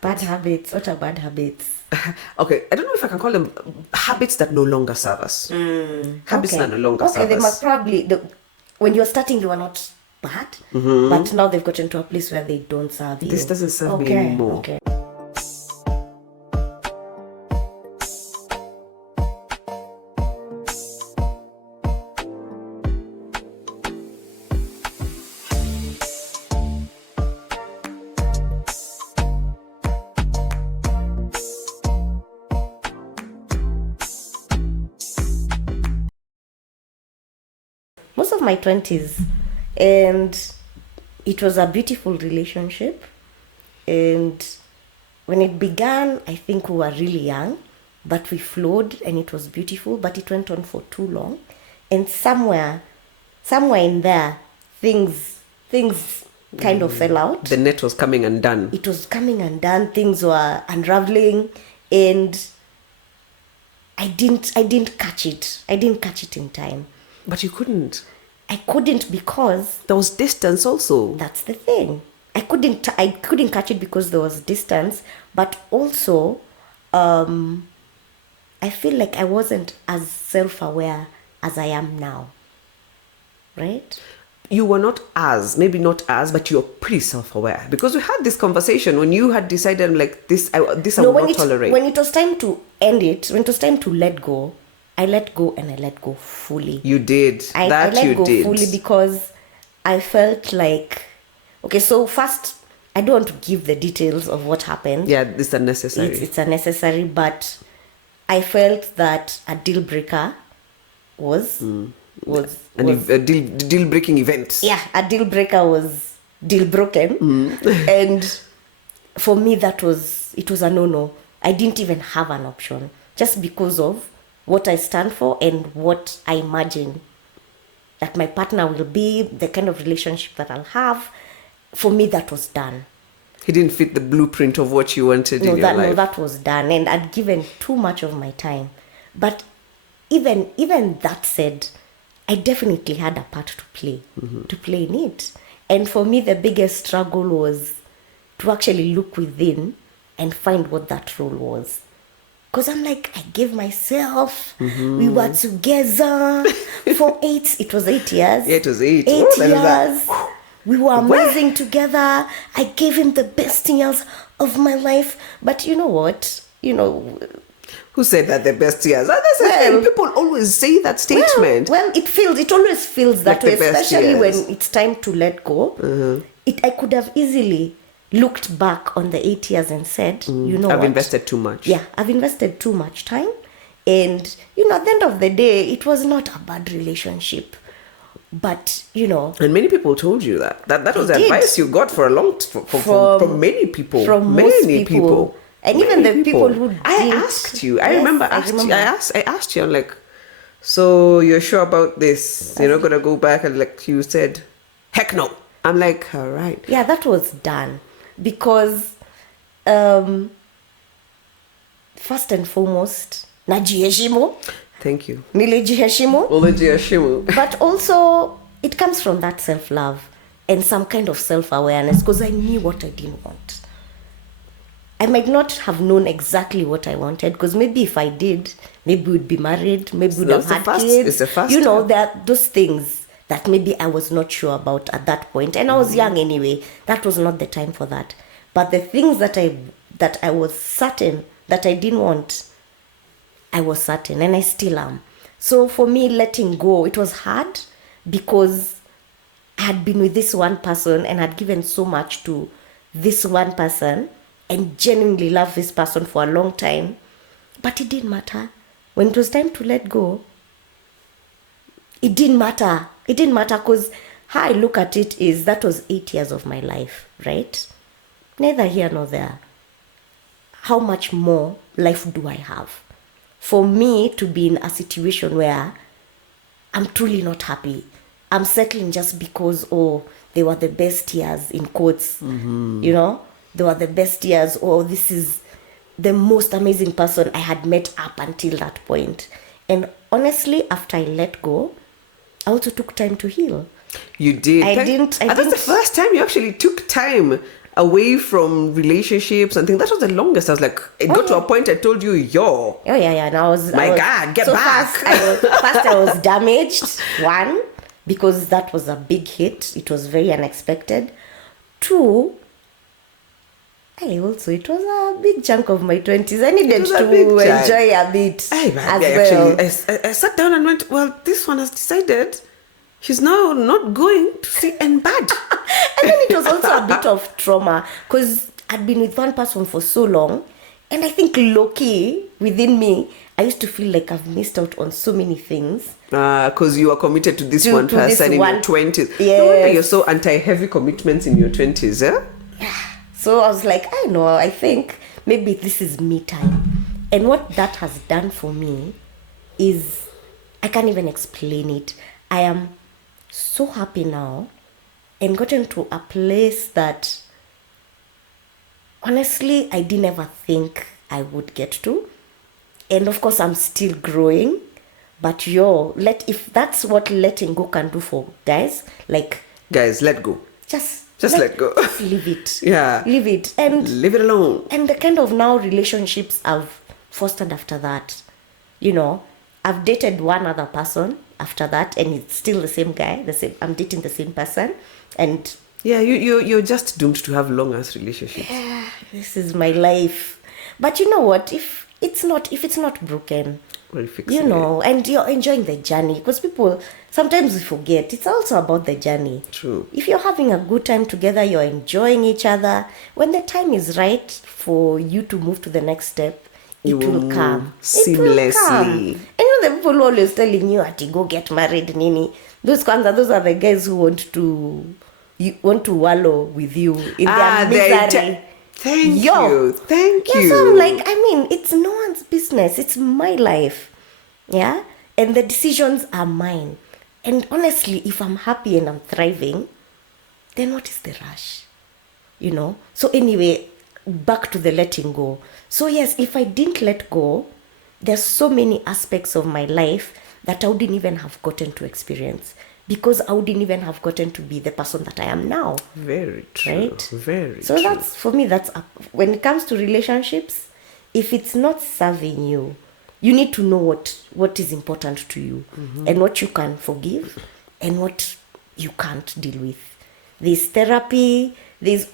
Bad habits. What are bad habits? Okay, I don't know if I can call them habits that no longer serve us. Habits that no longer serve they us. must probably, when you're starting, they were not bad, but now they've gotten to a place where they don't serve you. This doesn't serve me anymore. Okay. Most of my 20s, and it was a beautiful relationship. And when it began, I think we were really young, but we flowed and it was beautiful, but it went on for too long. And somewhere in there, things kind of fell out. The net was coming undone. It was coming undone. Things were unraveling, and I didn't catch it. I didn't catch it in time. But you couldn't. I couldn't because there was distance also. That's the thing. I couldn't catch it because there was distance, but also I feel like I wasn't as self-aware as I am now. Right? You were not but you're pretty self-aware, because we had this conversation when you had decided, like, this I will not tolerate. When it was time to end it, when it was time to let go, I let go, and I let go fully. You did. I let go fully because I felt like, okay, so first, I don't want to give the details of what happened. Yeah, it's unnecessary. It's unnecessary, but I felt that a deal breaker was a deal-breaking event. Yeah, a deal breaker was deal broken. And for me, it was a no-no. I didn't even have an option, just because of what I stand for and what I imagine that my partner will be, the kind of relationship that I'll have. For me, that was done. He didn't fit the blueprint of what you wanted in your life. No, that was done, and I'd given too much of my time. But even that said, I definitely had a part to play in it. And for me, the biggest struggle was to actually look within and find what that role was. Because I'm like, I gave myself, we were together for 8 years. Yeah, it was 8. 8 years. We were amazing together. I gave him the best years of my life. But you know what? Who said that the best years? That's the thing. People always say that statement. Well, it always feels that way, especially when it's time to let go. I could have easily looked back on the 8 years and said, I've invested too much. Yeah, I've invested too much time. And, at the end of the day, it was not a bad relationship. But, And many people told you that. That was the advice you got for a long from many people. From many people. And even the people who I asked you. I remember I asked you, I'm like, so you're sure about this? You're not going to go back? And like you said, heck no. I'm like, all right. Yeah, that was done. Because first and foremost, najiheshimu. Thank you. Nilijiheshimu. But also, it comes from that self-love and some kind of self-awareness, because I knew what I didn't want. I might not have known exactly what I wanted, because maybe if I did, maybe we'd be married, maybe we'd have had kids. It's the first there are those things that maybe I was not sure about at that point. And I was young anyway. That was not the time for that. But the things that I was certain that I didn't want, I was certain, and I still am. So for me, letting go, it was hard, because I had been with this one person and had given so much to this one person and genuinely loved this person for a long time. But it didn't matter. When it was time to let go, it didn't matter. It didn't matter, because how I look at it is that was 8 years of my life, right? Neither here nor there. How much more life do I have? For me to be in a situation where I'm truly not happy, I'm settling just because, they were the best years, in quotes, they were the best years, this is the most amazing person I had met up until that point. And honestly, after I let go, I also took time to heal. You did. I didn't. That's the first time you actually took time away from relationships and things. That was the longest. I was like, it got to a point I told you, yo. Oh yeah. And God, get back. First I was damaged. One, because that was a big hit. It was very unexpected. Two, it was a big chunk of my 20s. I needed to enjoy a bit I sat down and went, well, this one has decided she's now not going to see and bad. And then it was also a bit of trauma because I'd been with one person for so long, and I think low-key within me, I used to feel like I've missed out on so many things. Because you are committed to this one person in your 20s. Yes. No wonder you're so anti-heavy commitments in your 20s, eh? Yeah. So I was like, I think maybe this is me time. And what that has done for me is, I can't even explain it. I am so happy now and gotten to a place that honestly I didn't ever think I would get to. And of course I'm still growing. But if that's what letting go can do for guys, like... Guys, let go. Just let go. Just leave it. Yeah. Leave it. And leave it alone. And the kind of now relationships I've fostered after that, I've dated one other person after that, and it's still the same guy. I'm dating the same person, and yeah, you're just doomed to have long-ass relationships. Yeah, this is my life. But you know what? If it's not broken, we'll fix it. And you're enjoying the journey, because people sometimes we forget it's also about the journey. True. If you're having a good time together, you're enjoying each other. When the time is right for you to move to the next step, it will come seamlessly. It will come. And the people always telling you to go get married, nini. Those are the guys who want to wallow with you in their misery. Thank you. So I'm like, it's no one's business. It's my life. Yeah? And the decisions are mine. And honestly, if I'm happy and I'm thriving, then what is the rush? So anyway, back to the letting go. So yes, if I didn't let go, there's so many aspects of my life that I wouldn't even have gotten to experience, because I wouldn't even have gotten to be the person that I am now. Very true. Right? Very so true. That's, for me, when it comes to relationships, if it's not serving you, you need to know what is important to you, and what you can forgive and what you can't deal with. There's therapy, there's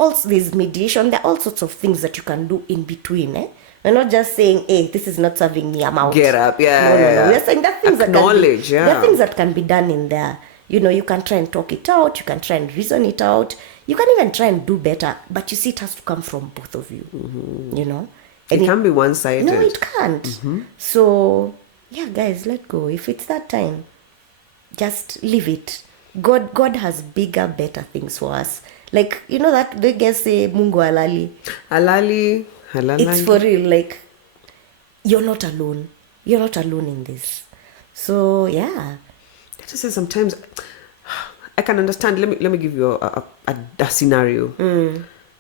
mediation, there are all sorts of things that you can do in between. We're not just saying, hey, this is not serving me, I'm out. Get up, yeah. No. We're saying there are things there are things that can be done in there. You can try and talk it out, you can try and reason it out, you can even try and do better, but you see, it has to come from both of you, And it can't be one-sided. No, it can't. So, yeah, guys, let go. If it's that time, just leave it. God has bigger, better things for us. Like, that they guys say, Mungu halali. Halali. It's for real. Like, you're not alone. You're not alone in this. So, yeah. I just say sometimes, I can understand. Let me give you a scenario.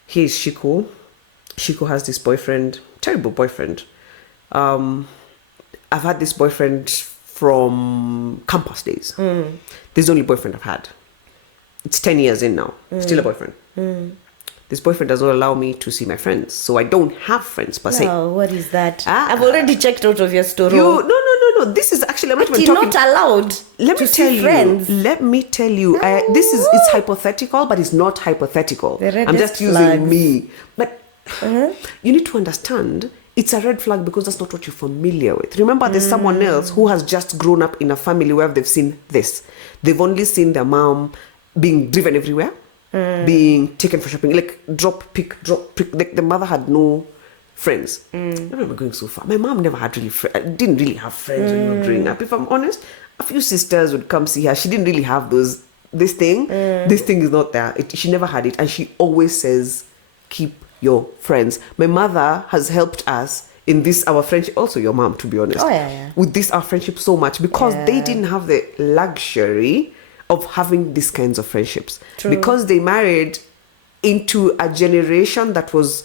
Here's Ciku. Ciku has this boyfriend, terrible boyfriend. I've had this boyfriend from campus days. This is the only boyfriend I've had. It's 10 years in now. Still a boyfriend. This boyfriend does not allow me to see my friends, so I don't have friends per se. Oh, what is that? I've already checked out of your story. No. This is actually, I'm not even talking. You're not allowed to see friends. Let me tell you. It's hypothetical, but it's not hypothetical. I'm just using me. But you need to understand, it's a red flag because that's not what you're familiar with. Remember, there's someone else who has just grown up in a family where they've seen this. They've only seen their mom being driven everywhere, being taken for shopping, like drop, pick. Like the mother had no friends. I remember going so far. My mom never had didn't really have friends when we were growing up. If I'm honest, a few sisters would come see her. She didn't really have this thing. This thing is not there. She never had it. And she always says, keep your friends. My mother has helped us in this, our friendship, also your mom, to be honest. Oh, yeah. With this, our friendship so much, because they didn't have the luxury of having these kinds of friendships. True. Because they married into a generation that was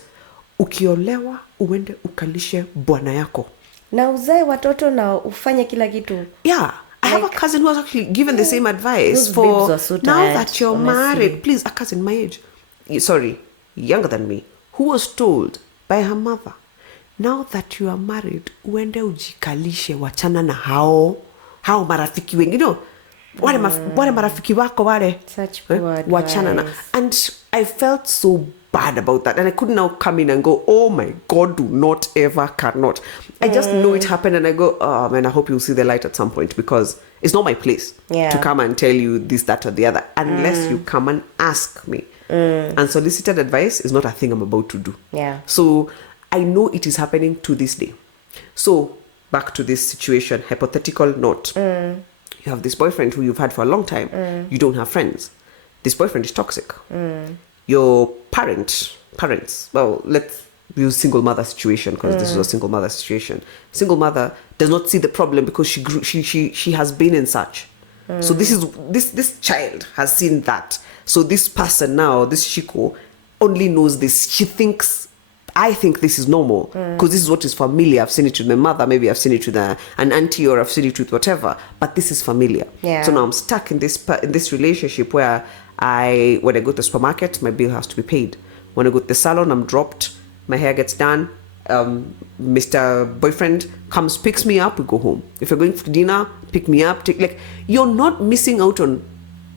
ukiolewa uende ukalishe bwana yako. Na uzae watoto na ufanye kila kitu. Yeah. I have a cousin who was actually given the same advice for, so now tired, that you're honestly. married, please, a cousin my age. Sorry. younger than me, who was told by her mother, now that you are married, uende ujikalishe, wachana na hao marafiki wengi, wale marafiki wako wale, such poor advice. Wachana na. And I felt so bad about that, and I could now come in and go, oh my God, do not ever, cannot. I just know it happened, and I go, oh man, I hope you'll see the light at some point, because it's not my place to come and tell you this, that, or the other, unless you come and ask me. Unsolicited advice is not a thing I'm about to do. Yeah. So I know it is happening to this day. So back to this situation, hypothetical note. You have this boyfriend who you've had for a long time. You don't have friends. This boyfriend is toxic. Your parents, well, let's use single mother situation, because this is a single mother situation. Single mother does not see the problem because she has been in such. So this child has seen that. So this person now, this Ciku, only knows this. I think this is normal because this is what is familiar. I've seen it with my mother, maybe I've seen it with an auntie, or I've seen it with whatever, but this is familiar. Yeah. So now I'm stuck in this relationship where when I go to the supermarket, my bill has to be paid. When I go to the salon, I'm dropped, my hair gets done, Mr. Boyfriend comes, picks me up, we go home. If you're going for dinner, pick me up, you're not missing out on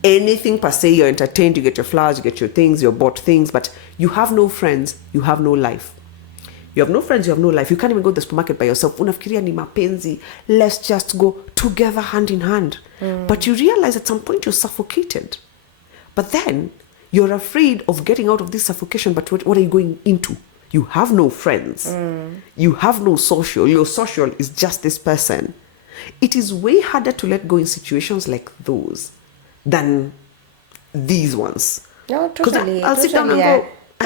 anything per se. You're entertained, you get your flowers, you get your things, you bought things, but you have no friends, you have no life. You have no friends, you have no life. You can't even go to the supermarket by yourself. Unafikiria ni mapenzi, let's just go together hand in hand. But you realize at some point you're suffocated. But then you're afraid of getting out of this suffocation, but what are you going into? You have no friends. You have no social. Your social is just this person. It is way harder to let go in situations like those than these ones. No, totally. I'll sit down and go, I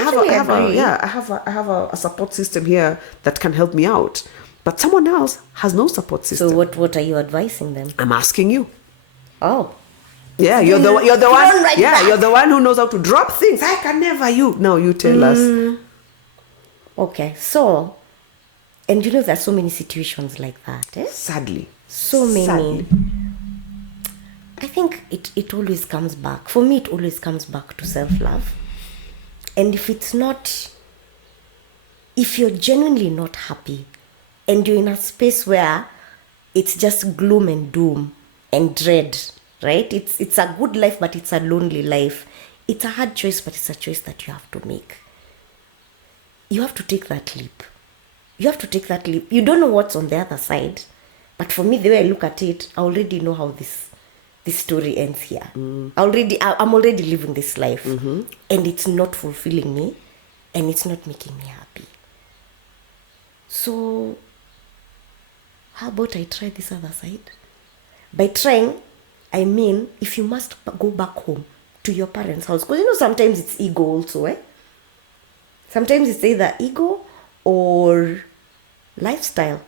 have a support system here that can help me out. But someone else has no support system. So what are you advising them? I'm asking you. Oh. Yeah, you're the one. You're the one who knows how to drop things. I can never. Now you tell us. Okay, so, and there's so many situations like that. Sadly. So many. Sadly. I think it always comes back. For me, it always comes back to self-love. And if you're genuinely not happy, and you're in a space where it's just gloom and doom and dread, right? It's a good life, but it's a lonely life. It's a hard choice, but it's a choice that you have to make. You have to take that leap. You have to take that leap. You don't know what's on the other side. But for me, the way I look at it, I already know how this story ends here. I'm already living this life. And it's not fulfilling me. And it's not making me happy. So, how about I try this other side? By trying, I mean, if you must go back home to your parents' house. Because sometimes it's ego also, Sometimes it's either ego or lifestyle.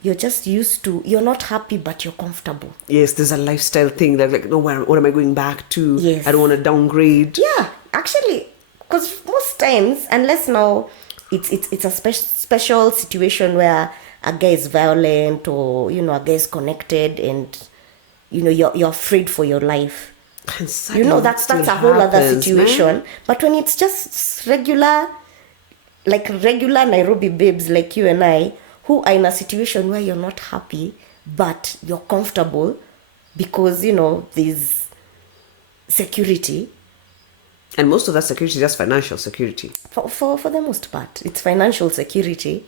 You're just used to, you're not happy, but you're comfortable. Yes, there's a lifestyle thing that no, what am I going back to? Yes. I don't want to downgrade. Yeah, actually, because most times, unless now it's a special situation where a guy is violent or, a guy is connected and, you're afraid for your life. That's a whole other situation. Man. But when it's just regular Nairobi babes like you and I, who are in a situation where you're not happy, but you're comfortable because, there's security. And most of that security is just financial security. For the most part, it's financial security.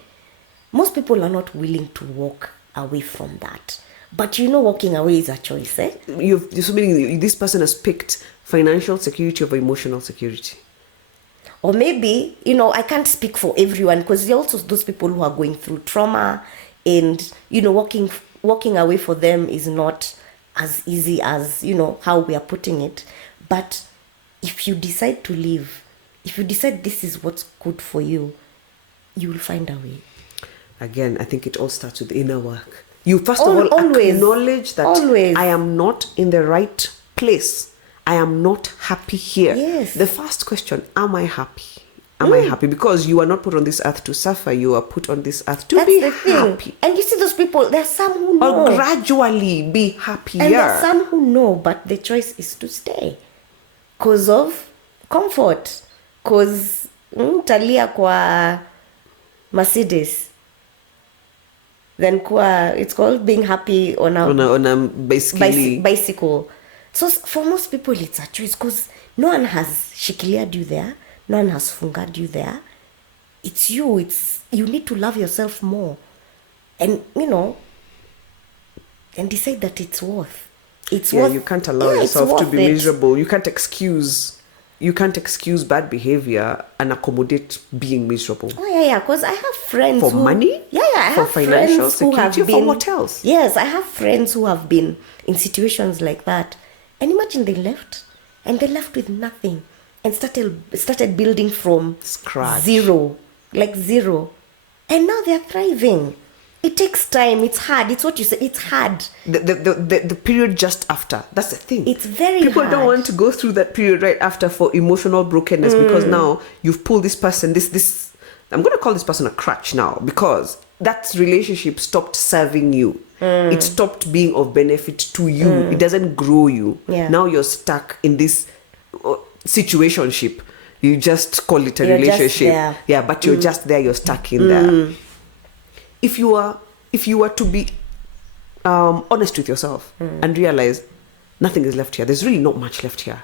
Most people are not willing to walk away from that. But walking away is a choice, Meaning this person has picked financial security over emotional security. Or maybe, I can't speak for everyone because there are also those people who are going through trauma and, walking away for them is not as easy as, how we are putting it. But if you decide to leave, if you decide this is what's good for you, you will find a way. Again, I think it all starts with inner work. You first of all acknowledge that I am not in the right place. I am not happy here. Yes. The first question, am I happy? Am I happy? Because you are not put on this earth to suffer. You are put on this earth to be happy. And you see those people, there are some who know. Or gradually be happier. And there are some who know, but the choice is to stay. Because of comfort. Because talia kwa Mercedes than kwa, it's called being happy on a bicycle. So for most people it's a choice, because no one has shikiliad you there, no one has fungad you there. It's you. You need to love yourself more, and and decide that it's worth. It's worth. You can't allow yourself to be miserable. You can't excuse bad behavior and accommodate being miserable. Oh yeah, because I have friends for money. I for have financial friends who security. have been, for what else? Yes, I have friends who have been in situations like that, and imagine they left with nothing and started building from scratch, zero, and now they are thriving. It takes time. It's hard. It's what you say. It's hard. The period just after. That's the thing. It's very People hard. don't want to go through that period right after for emotional brokenness, because now you've pulled this person, this I'm going to call this person a crutch now, because that relationship stopped serving you. It stopped being of benefit to you. It doesn't grow you. Yeah. Now you're stuck in this situationship. You just call it a relationship. Yeah, but you're just there. You're stuck in there. If you are to be honest with yourself and realize nothing is left here, there's really not much left here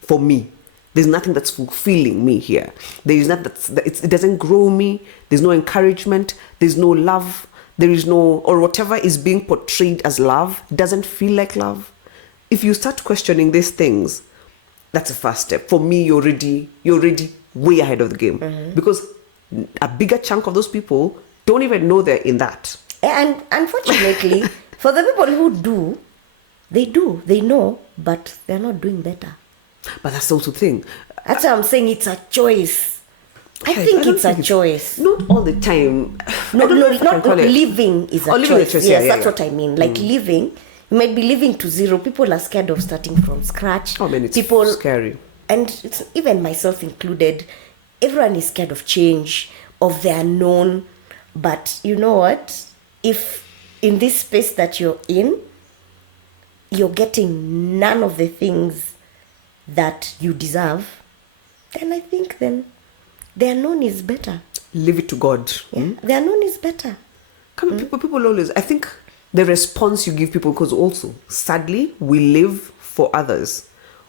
for me. There's nothing that's fulfilling me here. There is not it doesn't grow me. There's no encouragement. There's no love. There is no, or whatever is being portrayed as love doesn't feel like love. If you start questioning these things, that's a first step. For me, you're already way ahead of the game, because a bigger chunk of those people don't even know they're in that. And unfortunately, for the people who do, they know, but they're not doing better. But that's also the thing. That's why I'm saying it's a choice. I think it's a choice. Not all the time. Not living is a choice. Yes, that's what I mean. Like living, you might be living to zero. People are scared of starting from scratch. Oh man, it's scary. And it's, even myself included, everyone is scared of change, of the unknown. But you know what? If in this space that you're in, you're getting none of the things that you deserve, then I think the unknown is better. Leave it to God. Yeah, the unknown is better. People always, I think the response you give people, because also, sadly, we live for others.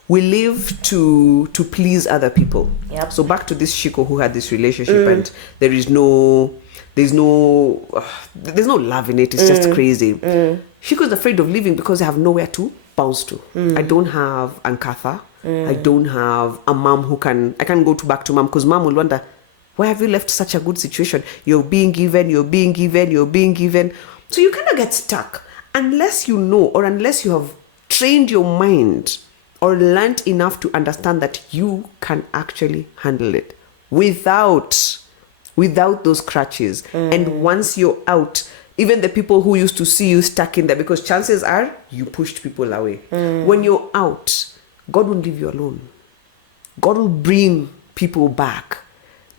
We live to please other people. Yep. So back to this Ciku who had this relationship, and there's no love in it. It's just crazy. Ciku's afraid of leaving because they have nowhere to bounce to. I don't have Nkatha. I don't have a mom I can go back to mom, because mom will wonder, why have you left such a good situation? You're being given. So you kind of get stuck unless you know, or unless you have trained your mind or learned enough to understand that you can actually handle it without those crutches. And once you're out, even the people who used to see you stuck in there, because chances are you pushed people away. When you're out, God won't leave you alone. God will bring people back.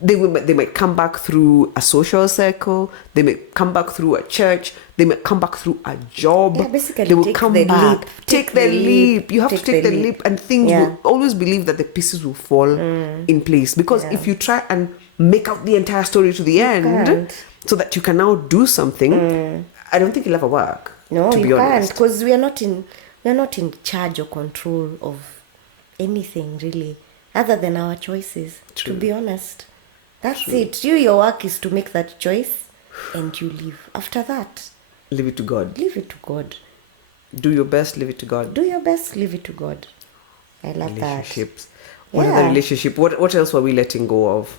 They might come back through a social circle. They may come back through a church. They may come back through a job. Yeah, basically, they will come back. Take the leap. You have to take the leap, and things will always believe that the pieces will fall in place. Because if you try and make out the entire story to the end, so that you can now do something, I don't think it'll ever work. No, to be you honest. can't, because we are not in charge or control of anything really, other than our choices. True. To be honest, that's it. Your work is to make that choice, and you live. After that, leave it to God. Leave it to God. Do your best. Leave it to God. Do your best. Leave it to God. I love relationships. that. What other relationship? What else were we letting go of?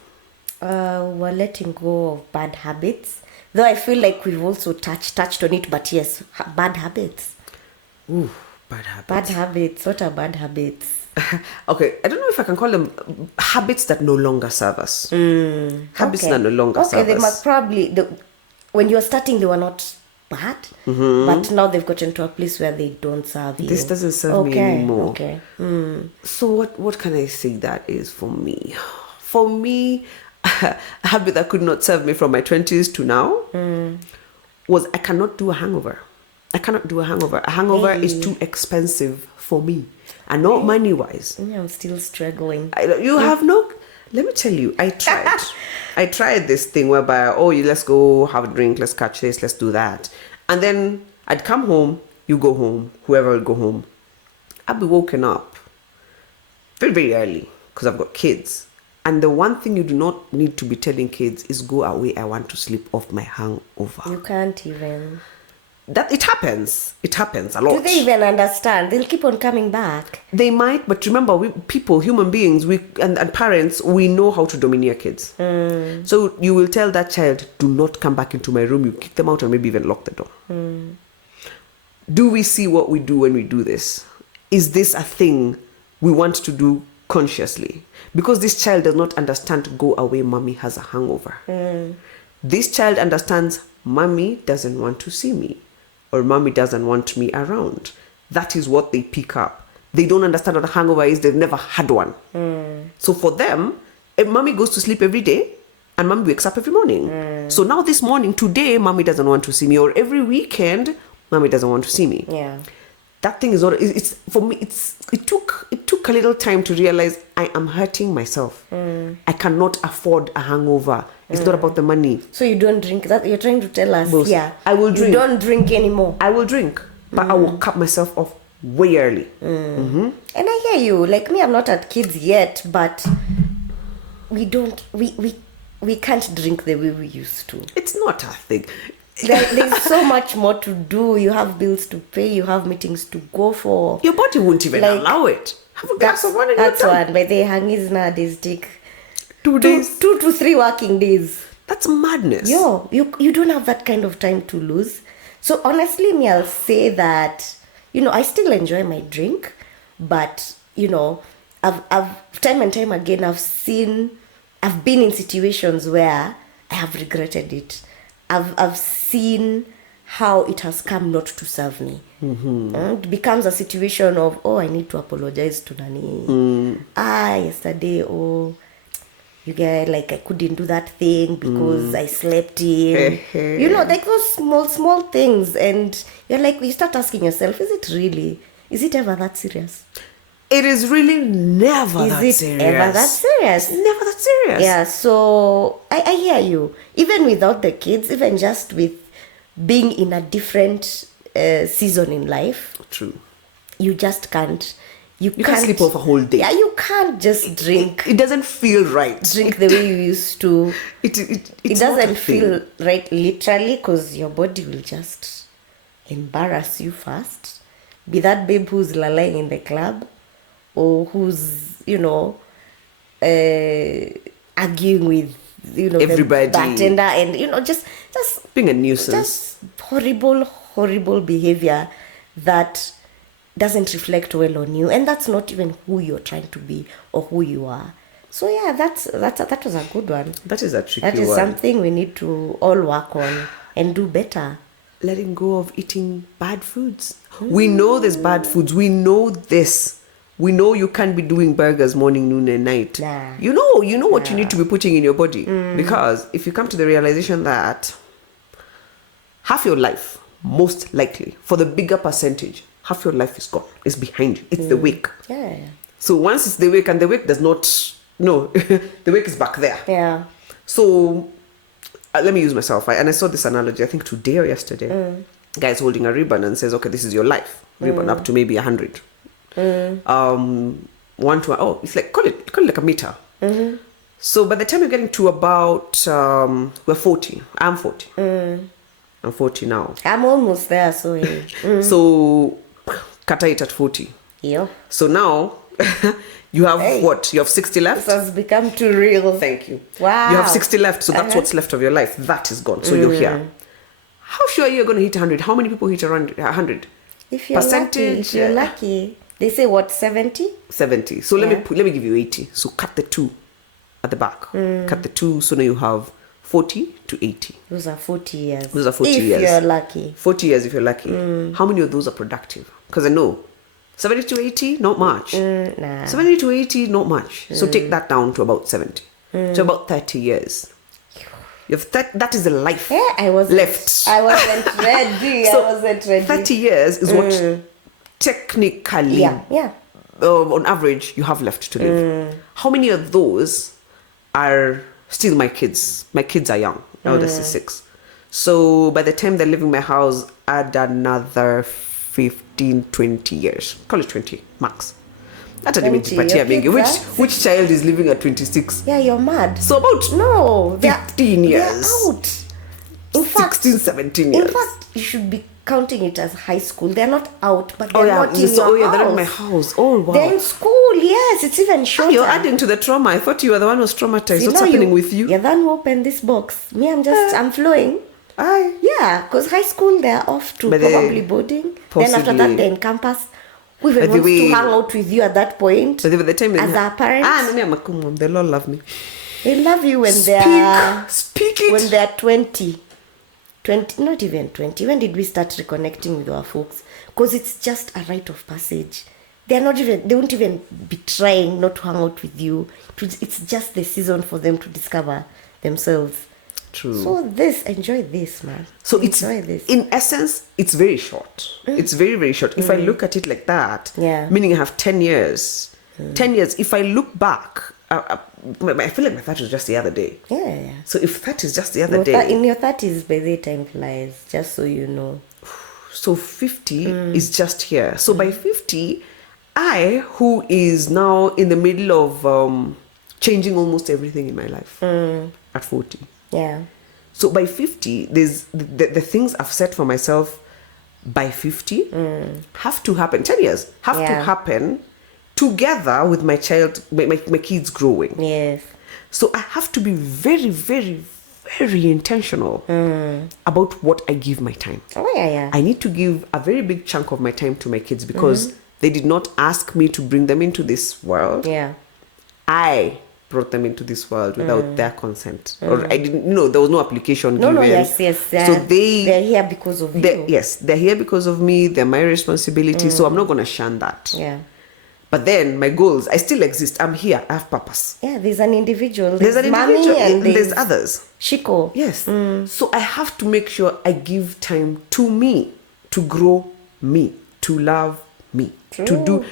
We're letting go of bad habits. Though I feel like we've also touched on it, but yes, bad habits. Ooh, bad habits. Bad habits. What are bad habits? Okay, I don't know if I can call them habits that no longer serve us. Habits that no longer serve us. Okay, they must probably, when you're starting, they were not bad, but now they've gotten to a place where they don't serve you. This doesn't serve me anymore. Okay. So what can I say that is for me? For me, a habit that could not serve me from my 20s to now was I cannot do a hangover. I cannot do a hangover. A hangover is too expensive for me. And not money-wise. I'm still struggling. You have no... Let me tell you, I tried. I tried this thing whereby, let's go have a drink, let's catch this, let's do that. And then I'd come home, you go home, whoever will go home. I'd be woken up very, very early because I've got kids. And the one thing you do not need to be telling kids is go away, I want to sleep off my hangover. You can't even. That it happens. It happens a lot. Do they even understand? They'll keep on coming back. They might, but remember, human beings, and parents, we know how to domineer kids. So you will tell that child, do not come back into my room. You kick them out and maybe even lock the door. Do we see what we do when we do this? Is this a thing we want to do consciously? Because this child does not understand, go away, mommy has a hangover. This child understands, mommy doesn't want to see me. Or mommy doesn't want me around. That is what they pick up. They don't understand what a hangover is. They've never had one. So for them, if mommy goes to sleep every day and mommy wakes up every morning. So now this morning, today, mommy doesn't want to see me. Or every weekend, mommy doesn't want to see me. Yeah. That thing is not, it's for me, it took a little time to realize I am hurting myself. I cannot afford a hangover. It's not about the money. So you don't drink that? You're trying to tell us, Both. yeah. I will drink. You don't drink anymore. I will drink, but I will cut myself off way early. And I hear you. Like me, I'm not at kids yet, but we can't drink the way we used to. It's not a thing. There's so much more to do. You have bills to pay. You have meetings to go for. Your body won't even allow it. Have a glass of wine and that's you're done. one. But the hangis nowadays take 2 days. 2 to 3 working days. That's madness. You don't have that kind of time to lose. So honestly, I'll say that, I still enjoy my drink, but, I've time and time again, I've been in situations where I have regretted it. I've seen how it has come not to serve me. It becomes a situation of, I need to apologize to Nani. Yesterday, you get like I couldn't do that thing because I slept in. Like those small things. And you're like, you start asking yourself, is it ever that serious? It is really never that serious. Is it ever that serious? It's never that serious. Yeah, so I hear you. Even without the kids, even just with being in a different season in life. True. You just can't. You can't sleep off a whole day. Yeah, you can't just drink. It doesn't feel right. Drink the way you used to. It doesn't feel right literally because your body will just embarrass you first. Be that babe who's lying in the club or who's, arguing with, everybody. The bartender and, just being a nuisance. Just horrible behavior that doesn't reflect well on you, and that's not even who you're trying to be or who you are. So yeah, that was a good one. That is a tricky one. That is something we need to all work on and do better. Letting go of eating bad foods. We know there's bad foods. We know this. We know you can't be doing burgers morning, noon, and night. Nah. You know what you need to be putting in your body. Because if you come to the realization that half your life, most likely, for the bigger percentage, half your life is gone. It's behind you. It's the wake. Yeah. So once it's the wake, and the wake does not... No, the wake is back there. Yeah. So let me use myself. And I saw this analogy, I think today or yesterday. Guy's holding a ribbon and says, okay, this is your life. Ribbon up to maybe 100. 1 to... it's like, call it like a meter. So by the time you're getting to about... we're 40. I'm 40. I'm 40 now. I'm almost there, so... So... cut it at 40. Yeah. So now you have what? You have 60 left? This has become too real. Thank you. Wow. You have 60 left, so that's what's left of your life. That is gone. So you're here. How sure are you going to hit 100? How many people hit around 100? If you're lucky. They say what, 70? 70. So let me give you 80. So cut the 2 at the back. Cut the 2, so now you have 40 to 80. Those are 40 years. Those are 40 years. If you're lucky. 40 years if you're lucky. How many of those are productive? Because I know 70 to 80, not much. Nah. 70 to 80, not much. So take that down to about 70. So about 30 years. You have that is a life left. I wasn't ready. So 30 years is what technically, on average, you have left to live. How many of those are still my kids. My kids are young. Eldest is 6. So by the time they live in my house, add another 15, 20 years. Call it 20 max. Hata 20, nimejipatia your mengi. kids Which child is living at 26? Yeah, you're mad. So about No, 15 years. They're out. In 16, 17 years. In fact, you should be counting it as high school. They're not out, but they're not in your house. They're in my house. Oh, wow. They're in school, yes. It's even shorter. You're adding to the trauma. I thought you were the one who was traumatized. What's happening with you? You're the one who opened this box. Me, I'm flowing. Aye. Yeah, because high school, they're off to probably boarding. Then after that, they're in campus. Who even wants to hang out with you at that point? But by the time as our parents. No, they all love me. They love you when Speak it. When they're 20, not even 20. When did we start reconnecting with our folks? Because it's just a rite of passage. They won't even be trying not to hang out with you. It's just the season for them to discover themselves. True. So enjoy this, man. So enjoy this. In essence, it's very short. It's very, very short. If I look at it like that, meaning I have 10 years. 10 years, if I look back, I feel like my 30 was just the other day. Yeah. So if that is just the other day. In your 30s, by the time flies, just so you know. So 50 is just here. So by 50, I, who is now in the middle of changing almost everything in my life at 40. Yeah. So by 50, there's the things I've set for myself by 50 have to happen. 10 years have to happen together with my child, my kids growing. Yes. So I have to be very, very, very intentional about what I give my time. Oh, yeah. I need to give a very big chunk of my time to my kids because they did not ask me to bring them into this world. Yeah. I brought them into this world without their consent. Or I didn't, there was no application given. No, yes. So they're here because of you. Yes, they're here because of me. They're my responsibility. So I'm not going to shun that. Yeah. But then my goals, I still exist. I'm here. I have purpose. Yeah, there's an individual. There's an individual and there's others. Chico. Yes. So I have to make sure I give time to me, to grow me, to love me, to do.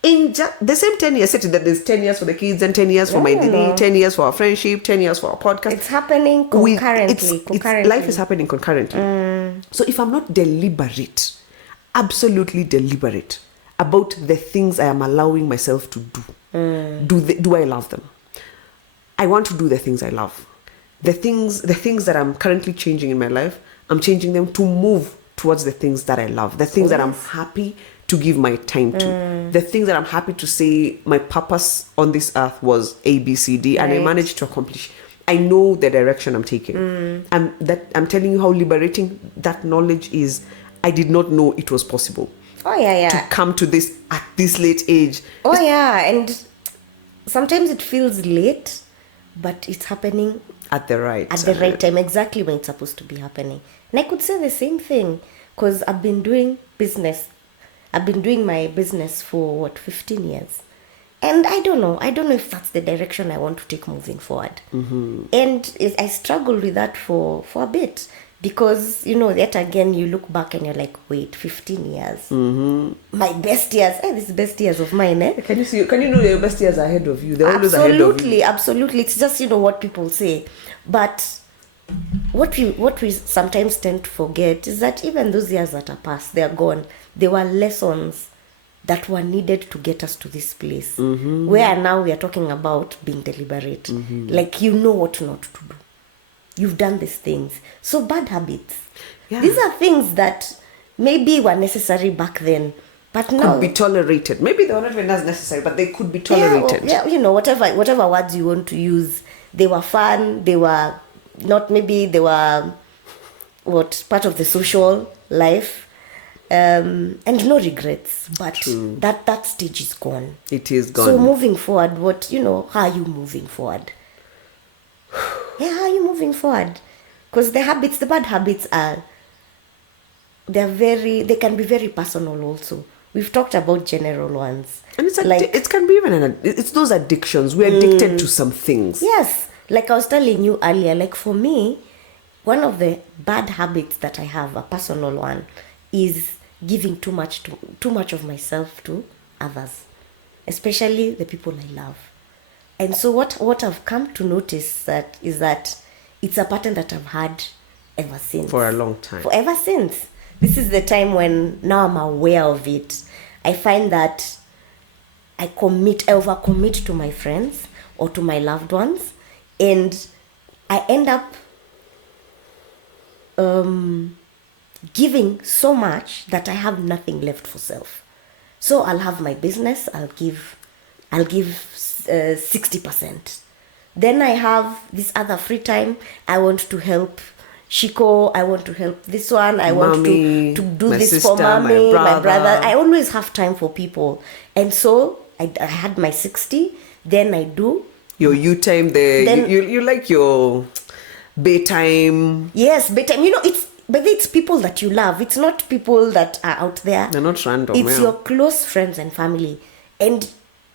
In the same 10 years, that there's 10 years for the kids and 10 years for my Didi, 10 years for our friendship, 10 years for our podcast. It's happening concurrently. Life is happening concurrently. So if I'm not deliberate, absolutely deliberate about the things I am allowing myself to do, do I love them? I want to do the things I love. The things that I'm currently changing in my life, I'm changing them to move towards the things that I love, the things that I'm happy to give my time to, the things that I'm happy to say my purpose on this earth was A, B, C, D, and I managed to accomplish. I know the direction I'm taking. I'm telling you how liberating that knowledge is. I did not know it was possible. Oh, yeah. To come to this at this late age. Oh, yeah. And sometimes it feels late, but it's happening at the right time, exactly when it's supposed to be happening. And I could say the same thing because I've been doing my business for 15 years. And I don't know if that's the direction I want to take moving forward. And I struggled with that for a bit because, yet again, you look back and you're like, wait, 15 years. My best years. This is best years of mine, eh? Can you know your best years are ahead of you? They're always ahead of you. Absolutely. It's just, what people say. But what we sometimes tend to forget is that even those years that are past, they are gone. They were lessons that were needed to get us to this place. Where now we are talking about being deliberate. Like, you know what not to do. You've done these things. So bad habits. Yeah. These are things that maybe were necessary back then. But now could be tolerated. Maybe they were not even as necessary, but they could be tolerated. Yeah, whatever words you want to use. They were fun. They were not, maybe they were part of the social life. And no regrets. But that stage is gone. It is gone. So moving forward, how are you moving forward? Yeah, how are you moving forward? Because the bad habits they can be very personal also. We've talked about general ones. And it can be even it's those addictions. We're addicted to some things. Yes. Like I was telling you earlier, like for me, one of the bad habits that I have, a personal one, is giving too much of myself to others, especially the people I love. And so what I've come to notice is that it's a pattern that I've had ever since. For a long time. Ever since. This is the time when now I'm aware of it. I find that I overcommit to my friends or to my loved ones, and I end up giving so much that I have nothing left for self. So I'll have my business, I'll give 60%. Then I have this other free time. I want to help Shiko, I want to help this one, I want to do this sister, for mommy, my brother. I always have time for people. And so I had my 60, then I do your you time there. Then, you like your bedtime. Yes, bedtime. But it's people that you love. It's not people that are out there. They're not random. It's your close friends and family. And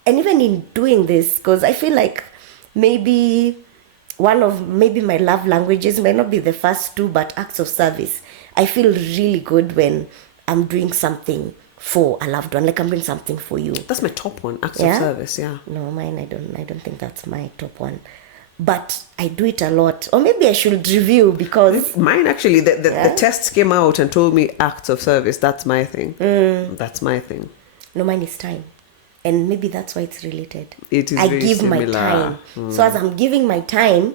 even in doing this, because I feel like maybe my love languages may not be the first two, but acts of service. I feel really good when I'm doing something for a loved one, like I'm doing something for you. That's my top one, acts of service. Yeah. No, mine, I don't think that's my top one. But I do it a lot. Or maybe I should review, because mine actually, the tests came out and told me acts of service. That's my thing. That's my thing. No, mine is time. And maybe that's why it's related. It is I very give similar. My time. So as I'm giving my time,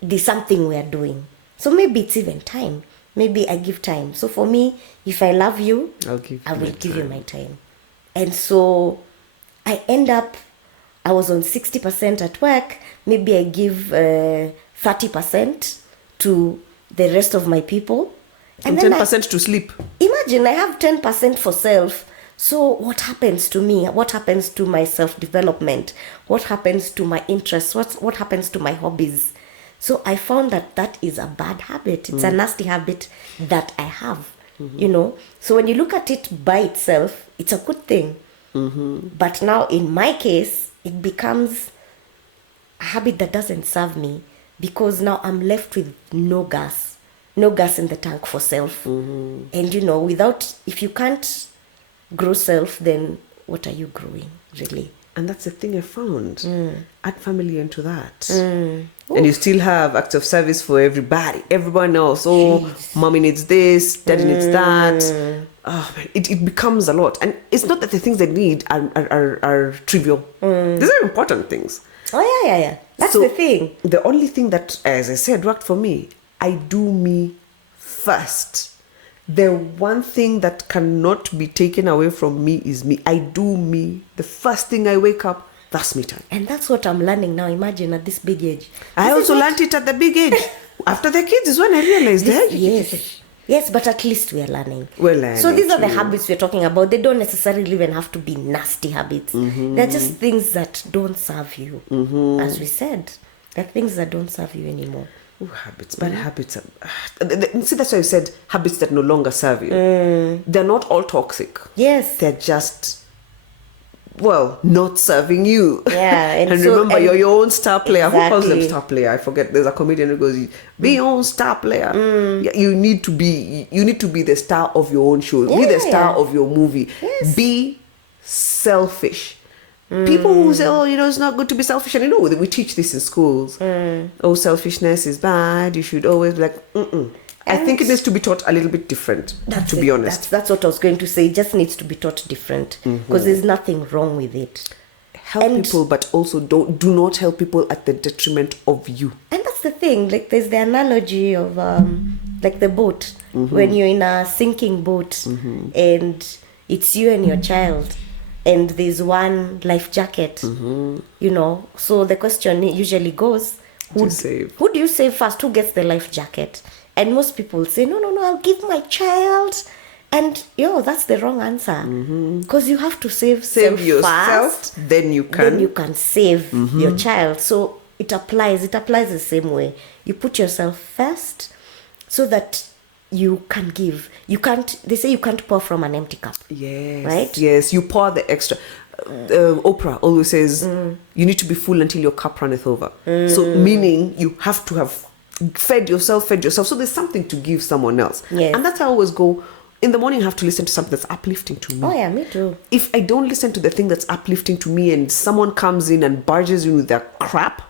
there's something we are doing. So maybe it's even time. Maybe I give time. So for me, if I love you, I will give you my time. And so I was on 60% at work. Maybe I give 30% to the rest of my people. And 10% to sleep. Imagine I have 10% for self. So what happens to me? What happens to my self-development? What happens to my interests? What happens to my hobbies? So I found that is a bad habit. It's a nasty habit that I have, So when you look at it by itself, it's a good thing. But now in my case, it becomes a habit that doesn't serve me, because now I'm left with no gas in the tank for self. And if you can't grow self, then what are you growing, really? And that's the thing I found. Add family into that. And you still have acts of service for everybody. Everyone else. Oh, jeez. Mommy needs this, daddy needs that. Oh, man, it becomes a lot. And it's not that the things they need are trivial. These are important things. Oh, yeah. That's the thing. The only thing that, as I said, worked for me, I do me first. The one thing that cannot be taken away from me is me. I do me. The first thing I wake up, that's me time. And that's what I'm learning now. Imagine at this big age. I also learned it at the big age. After the kids is when I realized that. Yes, but at least we are learning. We're learning. So these are the habits we're talking about. They don't necessarily even have to be nasty habits. They're just things that don't serve you. As we said, they're things that don't serve you anymore. Ooh, habits, bad habits. See, that's why I said habits that no longer serve you. They're not all toxic. Yes. They're just, not serving you. Yeah. And remember, you're your own star player. Exactly. Who calls them star player? I forget. There's a comedian who goes, be your own star player. Yeah, you need to be the star of your own show. Be the star of your movie. Yes. Be selfish. People who say, it's not good to be selfish. And we teach this in schools. Selfishness is bad. You should always be like, I think it needs to be taught a little bit different, to be honest. That's what I was going to say. It just needs to be taught different, because there's nothing wrong with it. Help people, but also do not help people at the detriment of you. And that's the thing. Like, there's the analogy of like the boat. When you're in a sinking boat and it's you and your child, and there's one life jacket, So the question usually goes, who do you save first? Who gets the life jacket? And most people say, no, I'll give my child. And that's the wrong answer. Because you have to save yourself first, then you can save your child. So it applies the same way. You put yourself first so that you can give. They say you can't pour from an empty cup. Yes. Right? Yes, you pour the extra. Oprah always says, you need to be full until your cup runneth over. So meaning you have to have fed yourself. So there's something to give someone else. Yes. And that's how I always go, in the morning I have to listen to something that's uplifting to me. Oh yeah, me too. If I don't listen to the thing that's uplifting to me and someone comes in and barges in with their crap,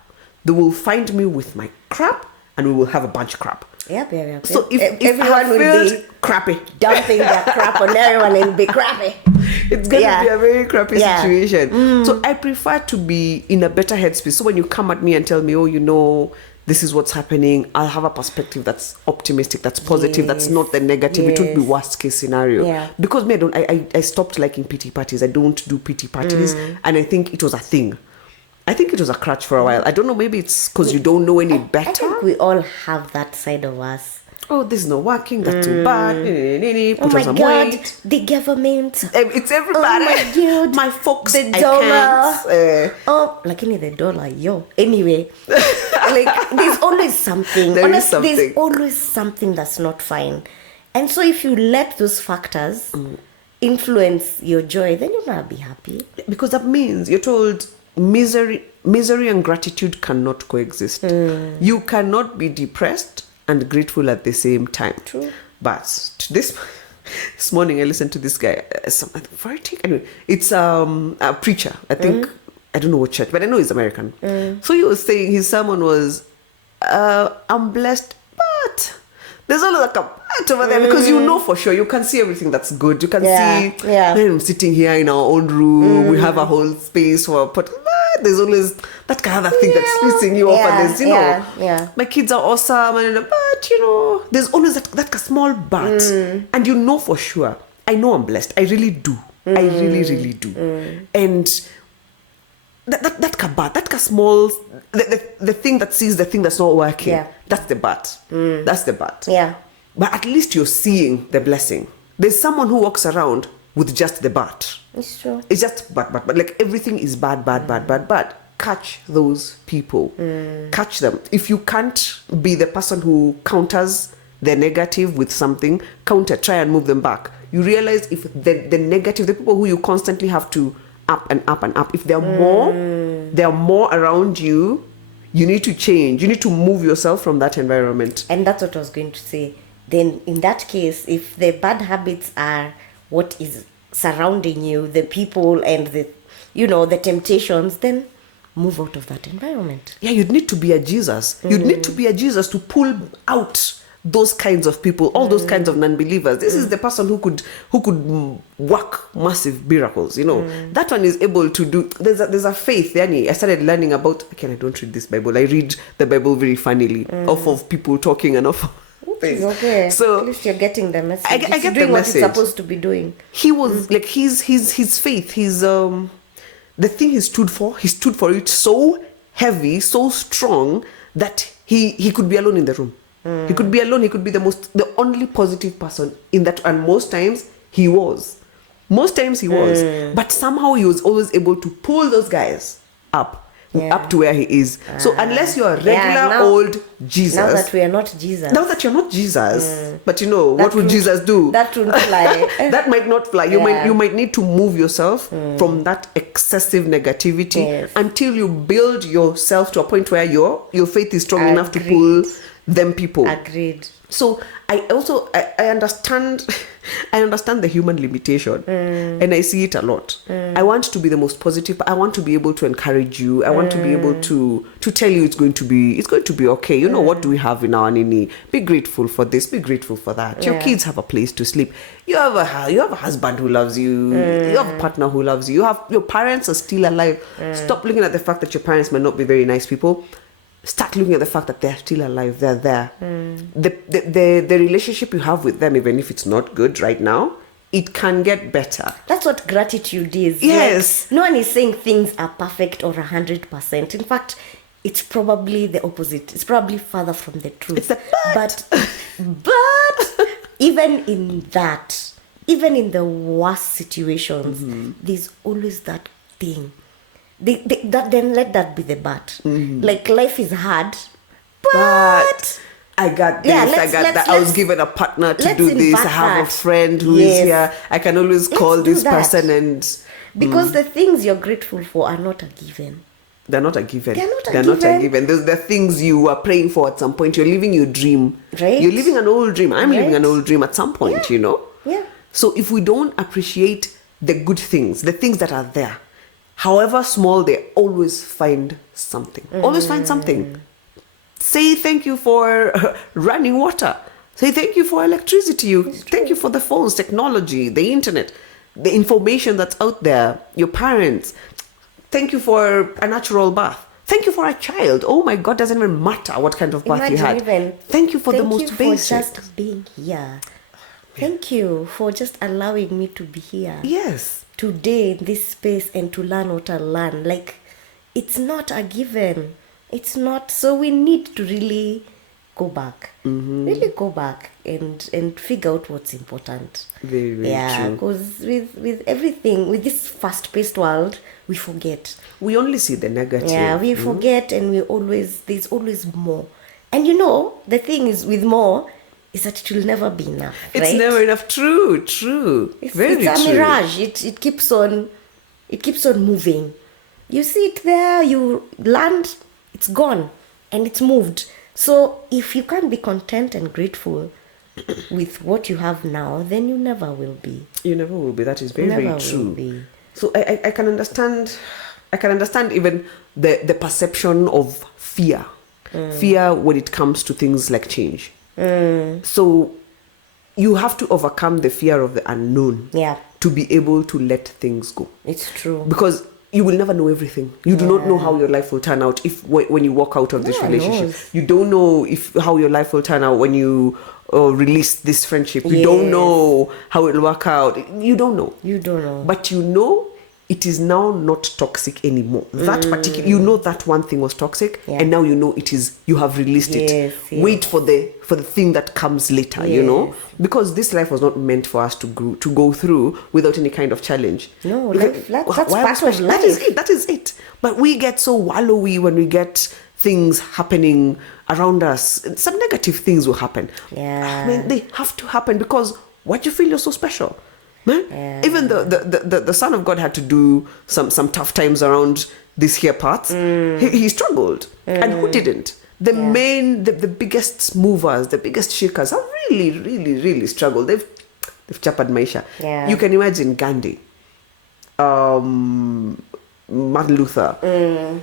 they will find me with my crap and we will have a bunch of crap. Yep. So if everyone will be crappy, dumping their crap on everyone and be crappy, it's going to be a very crappy situation. So I prefer to be in a better headspace. So when you come at me and tell me, oh, you know, this is what's happening, I'll have a perspective that's optimistic, that's positive, that's not the negative. It would be worst case scenario. Yeah. Because me, I stopped liking pity parties. I don't do pity parties. And I think it was a thing. I think it was a crutch for a while. I don't know, maybe it's because you don't know any better. I think we all have that side of us. Oh, this is not working, that's too bad. Oh my God, the government. It's everybody. Oh my God. My folks, the I dollar. can't. Like in the dollar, yo. Anyway, like there's always something. There's always something that's not fine. And so if you let those factors influence your joy, then you'll not be happy. Because that means you're told misery and gratitude cannot coexist. You cannot be depressed and grateful at the same time. True. But this morning I listened to this guy. Anyway, it's a preacher. I think I don't know what church, but I know he's American. So he was saying his sermon was, "I'm blessed, but there's always like a but over there because you know for sure you can see everything that's good. You can see. I'm sitting here in our own room. We have a whole space for, but there's always that kind of thing that's pissing you off, and there's, you know, my kids are awesome, and but you know, there's always that small but, and you know for sure. I know I'm blessed. I really do. I really do, and. That small, the thing that sees the thing that's not working. That's the but. That's the but. Yeah. But at least you're seeing the blessing. There's someone who walks around with just the but. It's true. It's just but like everything is bad. Catch those people. Catch them. If you can't be the person who counters the negative with something, try and move them back. You realize if the negative, the people who you constantly have to up and up, if there are more around you, you need to change. You need to move yourself from that environment. And that's what I was going to say. Then in that case, if the bad habits are what is surrounding you, the people and the temptations, then move out of that environment. Yeah, you'd need to be a Jesus. You'd need to be a Jesus to pull out those kinds of people, all those kinds of non-believers. This is the person who could work massive miracles. You know, that one is able to do. There's a faith. I started learning about. I don't read this Bible. I read the Bible very funnily, off of people talking and off. It's okay. So at least you're getting the message. I get doing the what message. It's supposed to be doing. He was like his faith. His the thing he stood for. He stood for it so heavy, so strong that he could be alone in the room. He could be alone. He could be the only positive person in that. And most times he was. But somehow he was always able to pull those guys up to where he is. So unless you're a regular old Jesus. Now that we are not Jesus. Now that you're not Jesus. But you know, what would Jesus do? That won't fly. That might not fly. You might need to move yourself from that excessive negativity until you build yourself to a point where your faith is strong enough to pull them people. Agreed. So I understand the human limitation, and I see it a lot. I want to be the most positive. I want to be able to encourage you. I want to be able to tell you it's going to be okay. You know, what do we have in our nini? Be grateful for this. Be grateful for that. Your kids have a place to sleep. You have a husband who loves you. You have a partner who loves you. Your parents are still alive. Stop looking at the fact that your parents might not be very nice people. Start looking at the fact that they're still alive. They're there. The relationship you have with them, even if it's not good right now, it can get better. That's what gratitude is. Yes. Like, no one is saying things are perfect or 100%. In fact, it's probably the opposite. It's probably further from the truth. It's a but even in that, even in the worst situations, there's always that thing. Then let that be the but. Like, life is hard, but I got this. I got that. I was given a partner to do this. I have a friend who is here. I can always call this person because the things you're grateful for are not a given. They're not a given. They're not a given. There's the things you are praying for at some point. You're living your dream. Right. You're living an old dream. I'm living an old dream at some point, you know. Yeah. So if we don't appreciate the good things, the things that are there, however small, they always find something. Always find something. Say thank you for running water. Say thank you for electricity. Thank you for the phones, technology, the internet, the information that's out there, your parents. Thank you for a natural bath. Thank you for a child. Oh my God, doesn't even matter what kind of bath you had. Thank you for the most basic. Thank you for just being here. Thank you for just allowing me to be here. Yes. Today in this space and to learn what I learn. Like, it's not a given. It's not. So we need to really go back. Really go back and figure out what's important. Very, very true. Because with everything, with this fast-paced world, we forget. We only see the negative. Yeah, we forget, and there's always more. And you know, the thing is with more is that it will never be enough. It's never enough. True. It's Very a true. mirage. It keeps on moving. You sit there, you land, it's gone, and it's moved. So if you can't be content and grateful with what you have now, then you never will be. You never will be. That is very, very true. Will be. So I can understand. I can understand even the perception of fear. Fear when it comes to things like change. So you have to overcome the fear of the unknown. Yeah. To be able to let things go. It's true. Because you will never know everything. You do not know how your life will turn out when you walk out of this relationship. You don't know how your life will turn out when you release this friendship. You don't know how it will work out. You don't know. But you know it is now not toxic anymore. That particular, you know that one thing was toxic, and now you know it is. You have released it. Wait for the thing that comes later. You know, because this life was not meant for us to go through without any kind of challenge. No, that's part of life. That is it. But we get so wallowy when we get things happening around us. Some negative things will happen. Yeah, I mean, they have to happen because why do you feel you're so special? Man, even the Son of God had to do some tough times around these here parts. He struggled, and who didn't? The biggest movers, the biggest shakers have really struggled. They've chapad maisha. You can imagine Gandhi, Martin Luther,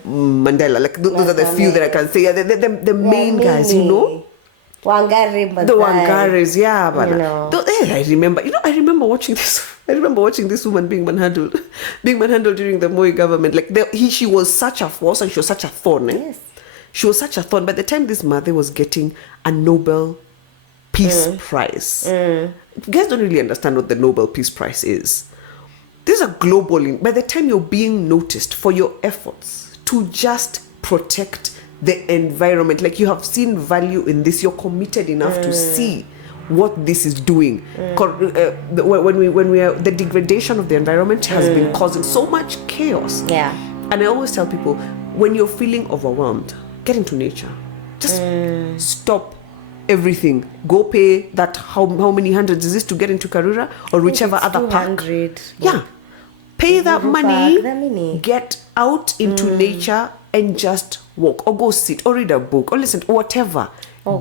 Mandela. Like those are the few that I can say. The main guys, you know. The Wangaris, yeah, but I remember watching this. I remember watching this woman being manhandled during the Moi government. Like she was such a force and she was such a thorn. Yes, she was such a thorn. By the time this mother was getting a Nobel Peace Prize, you guys don't really understand what the Nobel Peace Prize is. This is a global. By the time you're being noticed for your efforts to just protect the environment, like you have seen value in this, you're committed enough to see what this is doing. When we are, the degradation of the environment has been causing so much chaos. And I always tell people, when you're feeling overwhelmed, get into nature. Just stop everything. Go pay that how many hundreds is this to get into Karura or whichever other park. Pay that money, get out into nature and just walk or go sit or read a book or listen or whatever.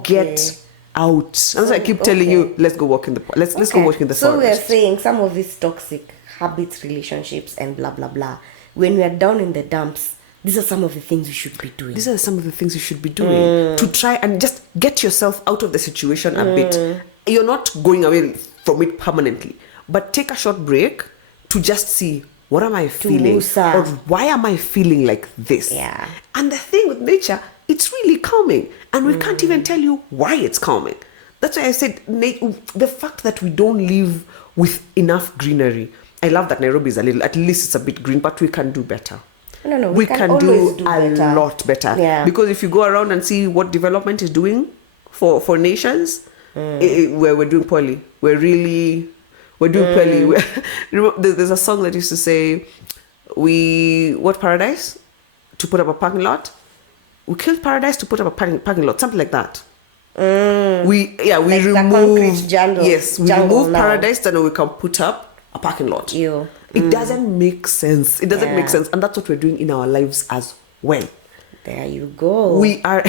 Get out. That's why I keep telling you, let's go walk in the let's go walk in the forest. So we are saying some of these toxic habits, relationships, and blah blah blah. When we are down in the dumps, these are some of the things you should be doing. These are some of the things you should be doing to try and just get yourself out of the situation a bit. You're not going away from it permanently, but take a short break to just see, what am I feeling? Or why am I feeling like this? And the thing with nature, it's really calming. And we can't even tell you why it's calming. That's why I said the fact that we don't live with enough greenery. I love that Nairobi is at least it's a bit green, but we can do better. No, we can do a lot better. Because if you go around and see what development is doing for nations, we're doing poorly. We're doing poorly. There's a song that used to say, what paradise? To put up a parking lot? We killed paradise to put up a parking lot, something like that. We like remove remove paradise, then we can put up a parking lot. It doesn't make sense. It doesn't make sense, and that's what we're doing in our lives as well. There you go. We are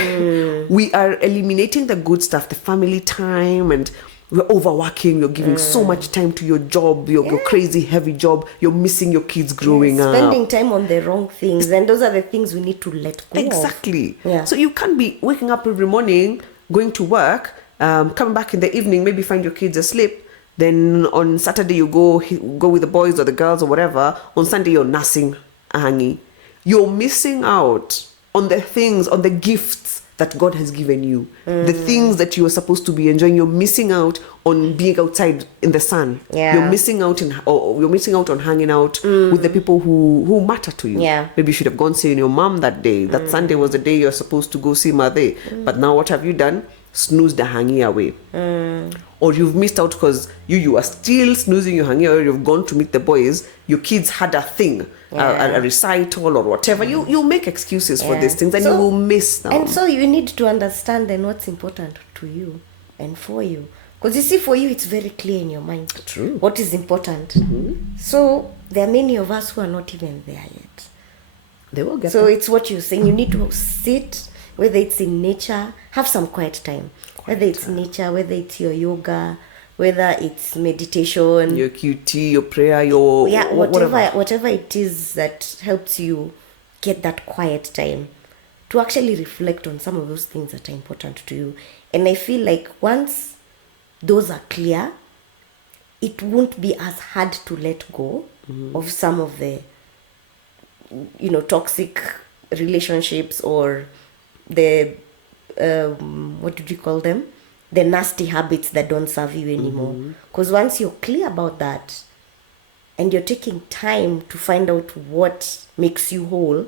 eliminating the good stuff, the family time, and We're overworking, you're giving so much time to your job, your crazy heavy job, you're missing your kids growing up. Spending time on the wrong things, and those are the things we need to let go Exactly. of. Yeah. So you can't be waking up every morning, going to work, coming back in the evening, maybe find your kids asleep. Then on Saturday you go with the boys or the girls or whatever. On Sunday you're nursing Ahangi. You're missing out on the things, on the gifts that God has given you. The things that you are supposed to be enjoying. You're missing out on being outside in the sun. Yeah. You're missing out on hanging out with the people who matter to you. Yeah. Maybe you should have gone seeing your mom that day. That Sunday was the day you're supposed to go see Mother. But now what have you done? Snoozed the hangi away. Or you've missed out because you are still snoozing your hangi, or you've gone to meet the boys. Your kids had a thing, a recital or whatever. You make excuses for these things, and you will miss them. And so you need to understand then what's important to you and for you. Because you see, for you, it's very clear in your mind. True. What is important. So there are many of us who are not even there yet. They will get So there. it's what you're saying. You need to sit, whether it's in nature, have some quiet time. Whether it's nature, whether it's your yoga, whether it's meditation. Your QT, your prayer, your whatever it is that helps you get that quiet time to actually reflect on some of those things that are important to you. And I feel like once those are clear, it won't be as hard to let go of some of the toxic relationships, or the what did you call them, the nasty habits that don't serve you anymore. Because once you're clear about that and you're taking time to find out what makes you whole,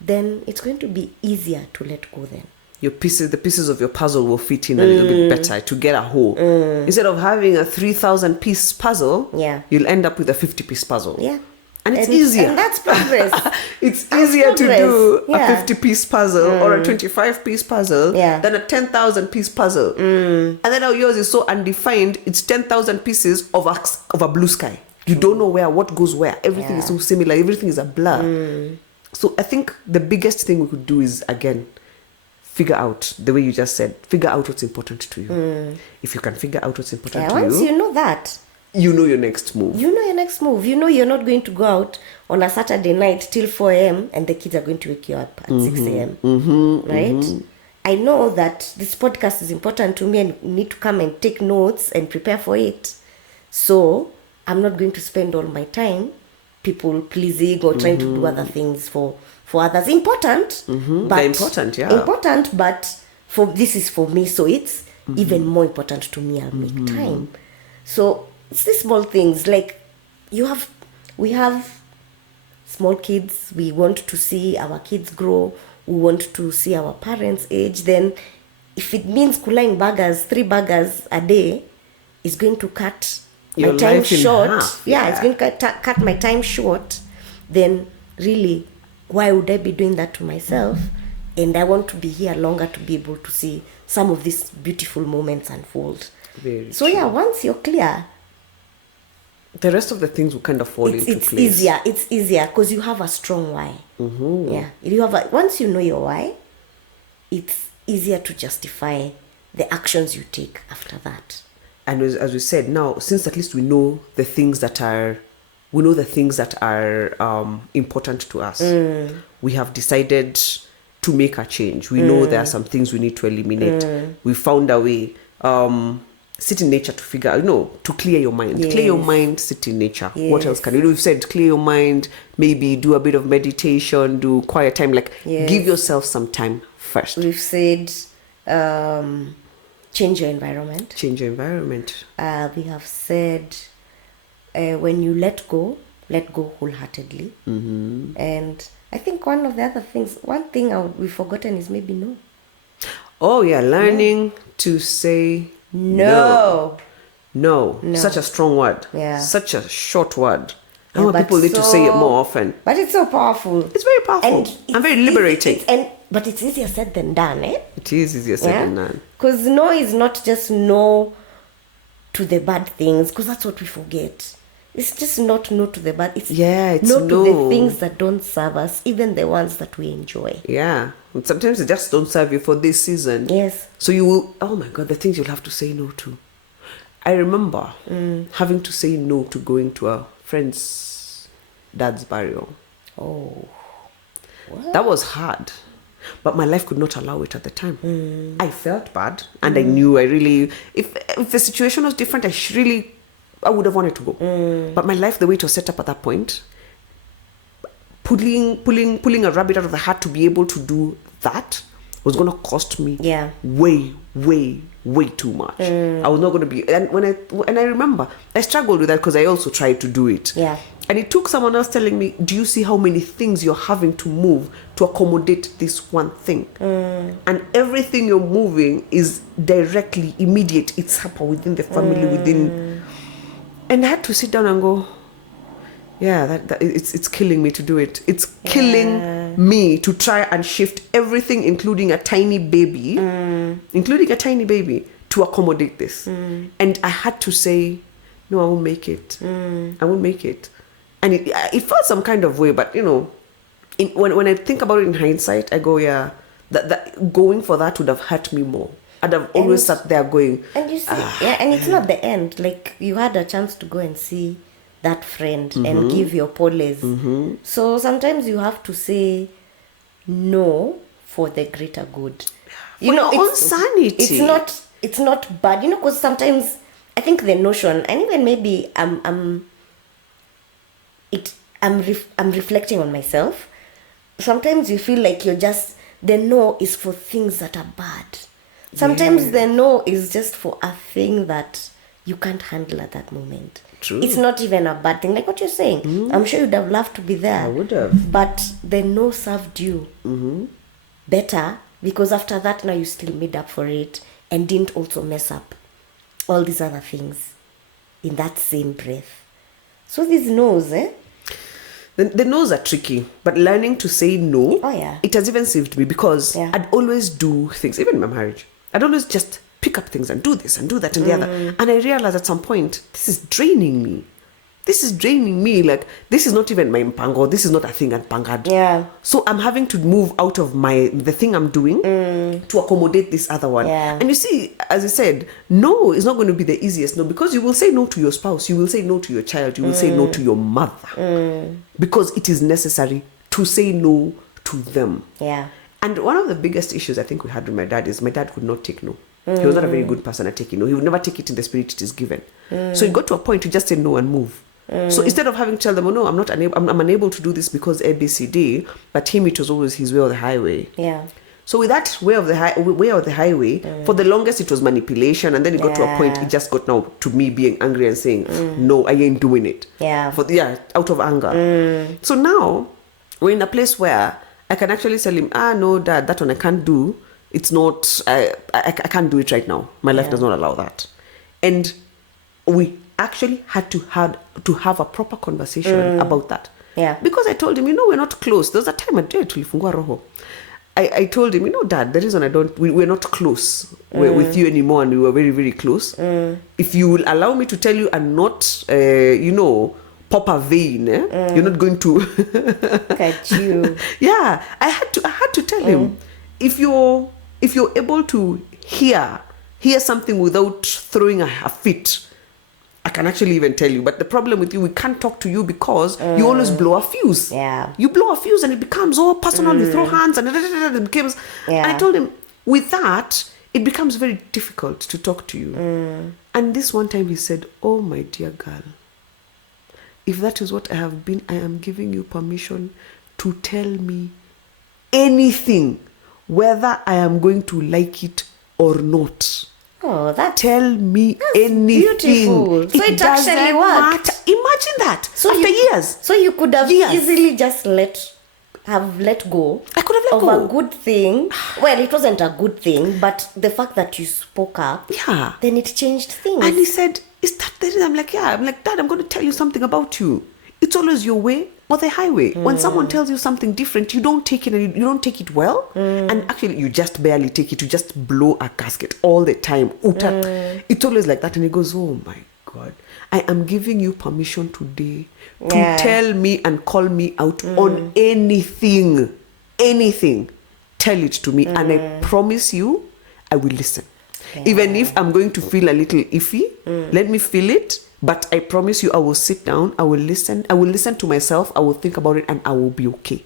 then it's going to be easier to let go then. The pieces of your puzzle will fit in a little bit better to get a whole. Instead of having a 3,000 piece puzzle, you'll end up with a 50-piece puzzle. Yeah. And it's easier. And that's progress. It's easier to do a Yeah. 50-piece puzzle or a 25-piece puzzle than a 10,000-piece puzzle. And then how yours is so undefined, it's 10,000 pieces of a blue sky. You don't know what goes where. Everything is so similar. Everything is a blur. So I think the biggest thing we could do is, again, figure out, the way you just said, figure out what's important to you. If you can figure out what's important to once you, you know that, you know your next move. You know your next move. You know you're not going to go out on a Saturday night till 4 a.m. and the kids are going to wake you up at 6 a.m. Right? I know that this podcast is important to me and you need to come and take notes and prepare for it. So I'm not going to spend all my time people pleasing or trying to do other things for others. Important, but they're important, important, but this is for me, so it's even more important to me. I'll make time. So it's these small things, like we have small kids. We want to see our kids grow. We want to see our parents age. Then if it means kulang burgers, 3 burgers a day is going to cut your my time life in short. half. It's going to cut my time short. Then really, why would I be doing that to myself? And I want to be here longer to be able to see some of these beautiful moments unfold. Very So true. once you're clear, The rest of the things will kind of fall into it's place. It's easier because you have a strong why. Once you know your why, it's easier to justify the actions you take after that. And as we said, now, since at least we know the things that are important to us, we have decided to make a change. We know there are some things we need to eliminate. We found a way. Sit in nature to figure out, to clear your mind. Yes. Clear your mind, sit in nature. Yes. What else can you do? We've said clear your mind, maybe do a bit of meditation, do quiet time, give yourself some time first. We've said change your environment. Change your environment. We have said when you let go wholeheartedly. And I think one thing we've forgotten is maybe no. Oh yeah, learning to say No. No. Such a strong word. Yeah. Such a short word. I Yeah, want but people need to say it more often. But it's so powerful. It's very powerful and very liberating. But it's easier said than done, eh? It is easier said than done. Because no is not just no to the bad things, because that's what we forget. It's just not no to the bad. It's no to the things that don't serve us, even the ones that we enjoy. Yeah. And sometimes they just don't serve you for this season. Yes. So you will, oh my God, the things you'll have to say no to. I remember having to say no to going to a friend's dad's burial. Oh. What? That was hard. But my life could not allow it at the time. I felt bad, and I knew if the situation was different, I would have wanted to go. But my life, the way it was set up at that point, pulling a rabbit out of the hat to be able to do that was going to cost me way, way, way too much. I was not going to be, and when I remember, I struggled with that because I also tried to do it. Yeah. And it took someone else telling me, do you see how many things you're having to move to accommodate this one thing? And everything you're moving is directly immediate. It's happening within the family, within. And I had to sit down and go, yeah, it's killing me to do it. It's killing me to try and shift everything, including a tiny baby, to accommodate this. And I had to say, no, I won't make it. I won't make it. And it felt some kind of way, but when I think about it in hindsight, I go, yeah, that going for that would have hurt me more. I'd have always sat there going. And you see, and it's not the end. Like, you had a chance to go and see that friend and give your poles. So sometimes you have to say no for the greater good. For your own sanity. It's not bad, because sometimes I think the notion, and even maybe I'm reflecting on myself. Sometimes you feel like the no is for things that are bad. Sometimes the no is just for a thing that you can't handle at that moment. True. It's not even a bad thing, like what you're saying. I'm sure you'd have loved to be there. I would have. But the no served you better, because after that now you still made up for it and didn't also mess up all these other things in that same breath. So these no's, The no's are tricky, but learning to say no, it has even saved me, because I'd always do things, even in my marriage. I'd always just pick up things and do this and do that and the other. And I realized at some point, this is draining me. Like, this is not even my mpango. This is not a thing at pangad. Yeah. So I'm having to move out of the thing I'm doing to accommodate this other one. Yeah. And you see, as I said, no is not going to be the easiest no, because you will say no to your spouse, you will say no to your child, you will say no to your mother, because it is necessary to say no to them. Yeah. And one of the biggest issues I think we had with my dad is my dad could not take no. He was not a very good person at taking no. He would never take it in the spirit it is given. So it got to a point to just say no and move. So instead of having to tell them, oh no, I'm unable to do this because ABCD, but him, it was always his way or the highway. Yeah. So with that way of the highway, for the longest it was manipulation, and then it got to a point it just got now to me being angry and saying, no, I ain't doing it. Yeah. Out of anger. So now we're in a place where I can actually tell him, no, Dad, that one I can't do. It's not, I can't do it right now. My life does not allow that. And we actually had to have a proper conversation about that. Yeah. Because I told him, we're not close. There was a time tulifungua roho. I told him, Dad, the reason we're not close with you anymore, and we were very, very close. If you will allow me to tell you and not, pop a vein, you're not going to. Look at you. Yeah, I had to tell him, if you're able to hear something without throwing a fit, I can actually even tell you. But the problem with you, we can't talk to you because you always blow a fuse. Yeah. You blow a fuse and it becomes all personal. You throw hands and it becomes. Yeah. And I told him, with that, it becomes very difficult to talk to you. And this one time he said, oh my dear girl, if that is what I have been, I am giving you permission to tell me anything, whether I am going to like it or not. Oh, tell me anything. Beautiful. So it actually worked. Imagine that. So after years. So you could have easily just let go. I could have let go of a good thing. Well, it wasn't a good thing, but the fact that you spoke up, then it changed things. And he said, is that the reason? I'm like, Dad, I'm going to tell you something about you. It's always your way or the highway. When someone tells you something different, you don't take it, and you don't take it well. And actually, you just barely take it. You just blow a gasket all the time. It's always like that. And he goes, oh my God, I am giving you permission today to tell me and call me out on anything. Tell it to me. And I promise you, I will listen. Even if I'm going to feel a little iffy, let me feel it. But I promise you, I will sit down, I will listen to myself, I will think about it, and I will be okay.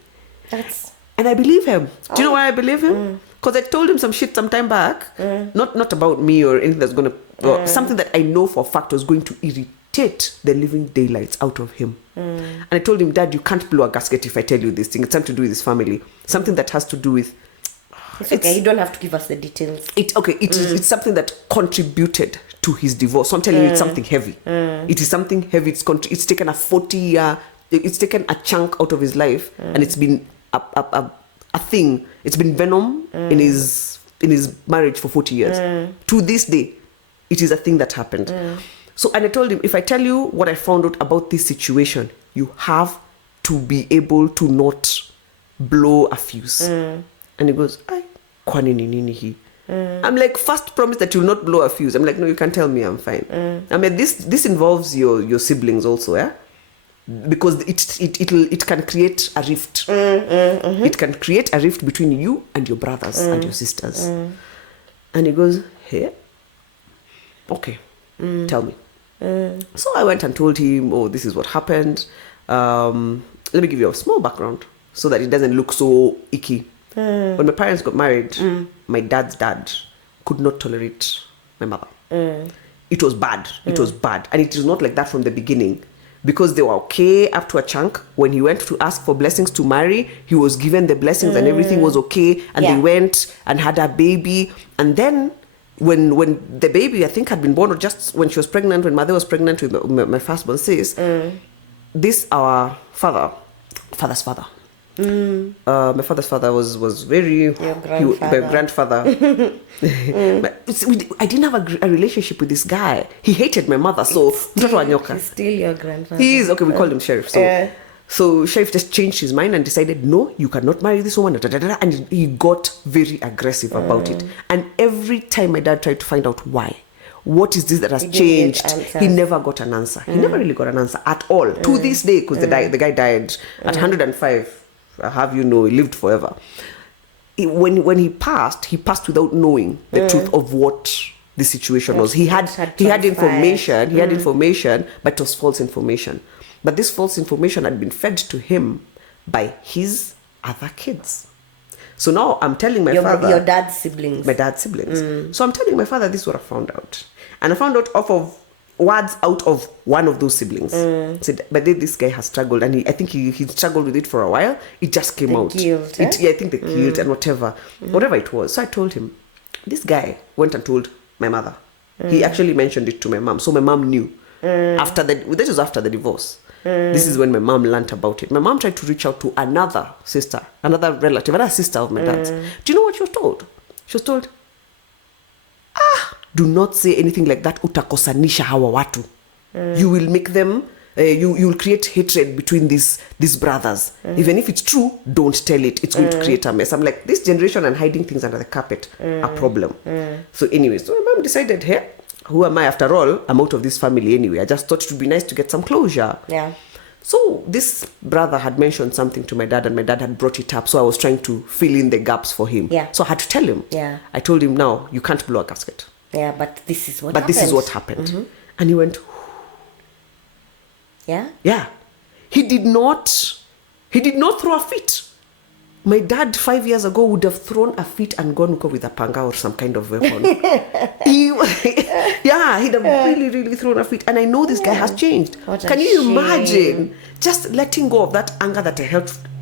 And I believe him. Do you know why I believe him? Because I told him some shit some time back, not about me or anything that's going to, something that I know for a fact was going to irritate the living daylights out of him. And I told him, Dad, you can't blow a gasket if I tell you this thing. It's something to do with his family. Something that has to do with... It's okay, you don't have to give us the details. It's something that contributed to his divorce. So I'm telling you, it's something heavy. It is something heavy. It's taken a 40-year... It's taken a chunk out of his life, and it's been a thing. It's been venom in his marriage for 40 years. To this day, it is a thing that happened. So, and I told him, if I tell you what I found out about this situation, you have to be able to not blow a fuse. And he goes, "Ay, kwani ni nini hii?" I'm like, first promise that you'll not blow a fuse. I'm like, no, you can tell me, I'm fine. I mean, this involves your siblings also, yeah? Because it can create a rift. It can create a rift between you and your brothers and your sisters. And he goes, "Hey, okay, tell me." So I went and told him, "Oh, this is what happened. Let me give you a small background so that it doesn't look so icky. When my parents got married, my dad's dad could not tolerate my mother. It was bad. It was bad. And it was not like that from the beginning. Because they were okay up to a chunk. When he went to ask for blessings to marry, he was given the blessings and everything was okay. And they went and had a baby. And then when the baby, I think, had been born, or just when she was pregnant, when mother was pregnant with my firstborn sis, this, our father's father. My father's father was very... my grandfather. I didn't have a relationship with this guy. He hated my mother, so... He's still your grandfather. He is, okay, we called him Sheriff. So Sheriff just changed his mind and decided, no, you cannot marry this woman. And he got very aggressive about it. And every time my dad tried to find out why, what is this that has changed, he never got an answer. He never really got an answer at all. To this day, because the guy died at 105. Have you know, he lived forever. When he passed without knowing the truth of what the situation was. He had information, but it was false information. But this false information had been fed to him by his other kids. So now I'm telling my father... Your dad's siblings. My dad's siblings. So I'm telling my father, this is what I found out. And I found out off of words out of one of those siblings. Said, but then this guy has struggled, and I think he struggled with it for a while. It just came out. Guilt, I think the guilt and whatever it was. So I told him, this guy went and told my mother. He actually mentioned it to my mom, so my mom knew. This was after the divorce. This is when my mom learnt about it. My mom tried to reach out to another sister, another relative, another sister of my dad's. Do you know what she was told? She was told, do not say anything like that. Utakosanisha hawa watu. You will make them, you will create hatred between these brothers. Even if it's true, don't tell it. It's going to create a mess. I'm like, this generation and hiding things under the carpet, a problem. So anyway, so my mom decided, hey, who am I after all? I'm out of this family anyway. I just thought it would be nice to get some closure. Yeah. So this brother had mentioned something to my dad, and my dad had brought it up. So I was trying to fill in the gaps for him. Yeah. So I had to tell him. Yeah. I told him, now, you can't blow a gasket. Yeah, but this is what happened. And he went, yeah? Yeah. He did not throw a fit. My dad 5 years ago would have thrown a fit and gone with a panga or some kind of weapon. He'd have really, really thrown a fit. And I know this guy has changed. Can you imagine just letting go of that anger that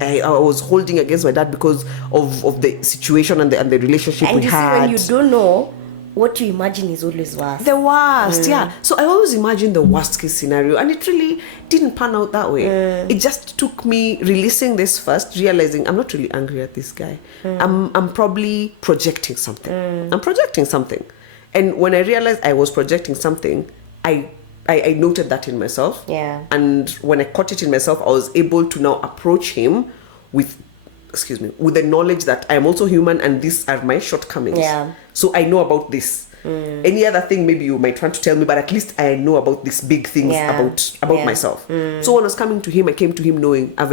I was holding against my dad because of the situation and the relationship we had? And you see, when you don't know, what you imagine is always worse. The worst, yeah. So I always imagined the worst case scenario, and it really didn't pan out that way. It just took me releasing this first, realizing I'm not really angry at this guy. I'm probably projecting something. And when I realized I was projecting something, I noted that in myself. Yeah. And when I caught it in myself, I was able to now approach him with the knowledge that I am also human and these are my shortcomings. Yeah. So I know about this. Any other thing maybe you might want to tell me, but at least I know about these big things about myself. So when I was coming to him, I came to him knowing I've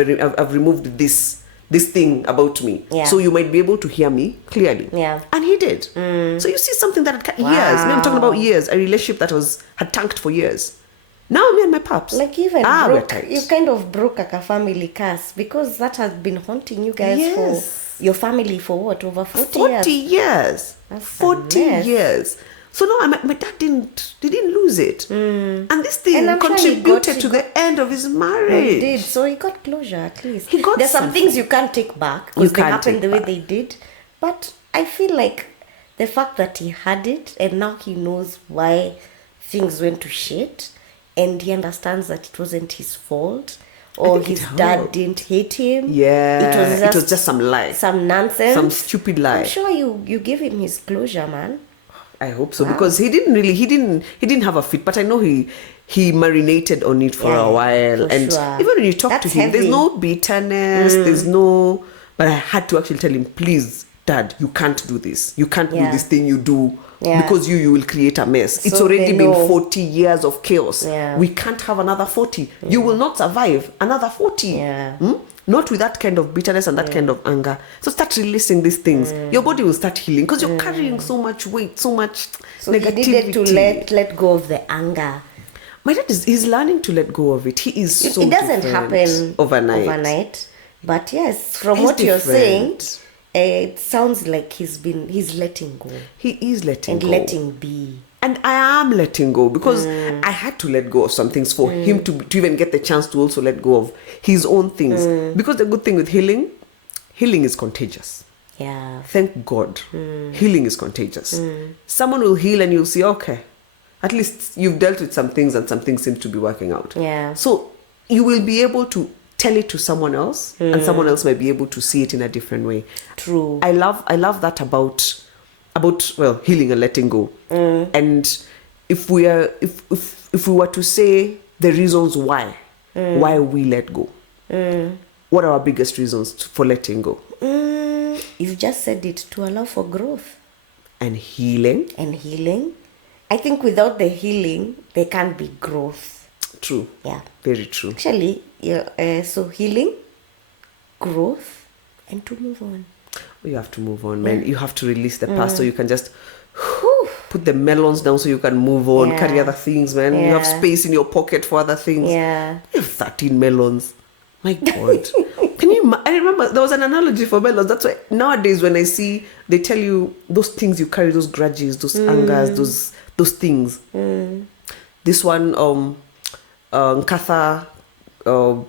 removed this this thing about me. Yeah. So you might be able to hear me clearly. Yeah. And he did. So you see something that had years. Me, I'm talking about years. A relationship that had tanked for years. Now me and my paps. Like even we're tight. you kind of broke like a family curse, because that has been haunting you guys for your family for what, over 40 years? 40 years. That's 40 a mess. years. So no, my dad didn't lose it. And this thing And I'm sure contributed to the end of his marriage. He did. So he got closure at least. He got There's some something. things you can't take back You because they can't happened the take way back. they did. But I feel like the fact that he had it and now he knows why things went to shit, and he understands that it wasn't his fault, or think it his dad helped. didn't hate him. Yeah, it was just some lie. Some nonsense. Some stupid lie. I'm sure you give him his closure, man. I hope so, because he didn't have a fit, but I know he marinated on it for a while. for And sure. even when you talk to That's him, there's heavy. no bitterness, there's no, but I had to actually tell him, please, Dad, you can't do this. You can't do Yeah. this thing you do, Yeah. because you will create a mess. It's So already they been know. 40 years of chaos. Yeah. We can't have another 40. You will not survive another 40. Yeah. Not with that kind of bitterness and that kind of anger. So start releasing these things. Your body will start healing, because you're carrying so much weight, so much So he negativity. needed to let go of the anger. My dad he's learning to let go of it. He is so It doesn't different happen overnight. But yes, from He's what you're saying, different. it sounds like he's letting go He is letting and go. letting be. And I am letting go, because I had to let go of some things for him to even get the chance to also let go of his own things. Because the good thing with healing is contagious. Yeah. Thank God. Healing is contagious. Someone will heal and you'll see, okay, at least you've dealt with some things and some things seem to be working out. Yeah. So you will be able to tell it to someone else, and someone else might be able to see it in a different way. True. I love that about healing and letting go. And if we were to say the reasons why we let go, what are our biggest reasons for letting go? You've just said it, to allow for growth And healing. and healing. I think without the healing, there can't be growth. True. Yeah. Very true. Actually, so healing, growth, and to move on. You have to move on, man. You have to release the past so you can just put the melons down so you can move on, Yeah. carry other things, man. You have Yeah. space in your pocket for other things. Yeah. You have 13 melons. My God. I remember there was an analogy for melons. That's why nowadays when I see, they tell you those things you carry, those grudges, those angers, those things. This one, Nkatha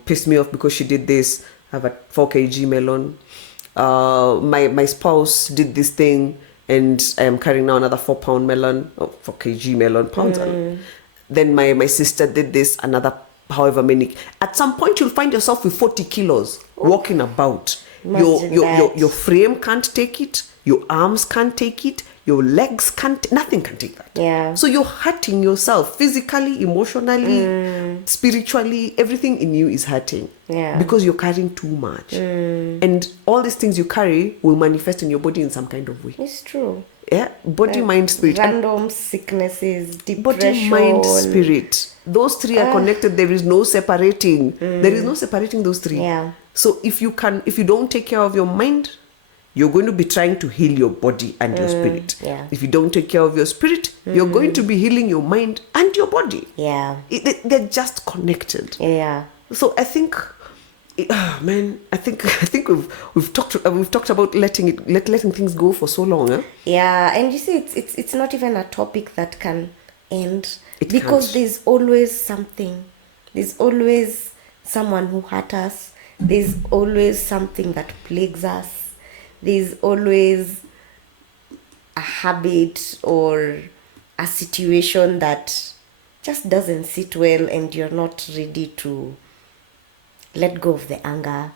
pissed me off because she did this. I have a 4 kg melon. My spouse did this thing, and I am carrying now another 4 pound melon, 4 kg melon, pounds. Then my sister did this, another however many. At some point, you'll find yourself with 40 kilos walking about. Imagine that. Your frame can't take it. Your arms can't take it. Your legs can't. Nothing can take that. Yeah. So you're hurting yourself physically, emotionally, spiritually. Everything in you is hurting. Yeah. Because you're carrying too much. And all these things you carry will manifest in your body in some kind of way. It's true. Yeah. Body, mind, spirit. And Random sicknesses, depression. body, mind, spirit. Those three are connected. There is no separating. There is no separating those three. Yeah. So if you don't take care of your mind, you're going to be trying to heal your body and your spirit. Yeah. If you don't take care of your spirit, you're going to be healing your mind and your body. Yeah. They're just connected. Yeah. So I think, I think we've talked about letting things go for so long. Huh? Yeah, and you see, it's not even a topic that can end, It because can't. there's always something. There's always someone who hurt us. There's always something that plagues us. There's always a habit or a situation that just doesn't sit well, and you're not ready to let go of the anger.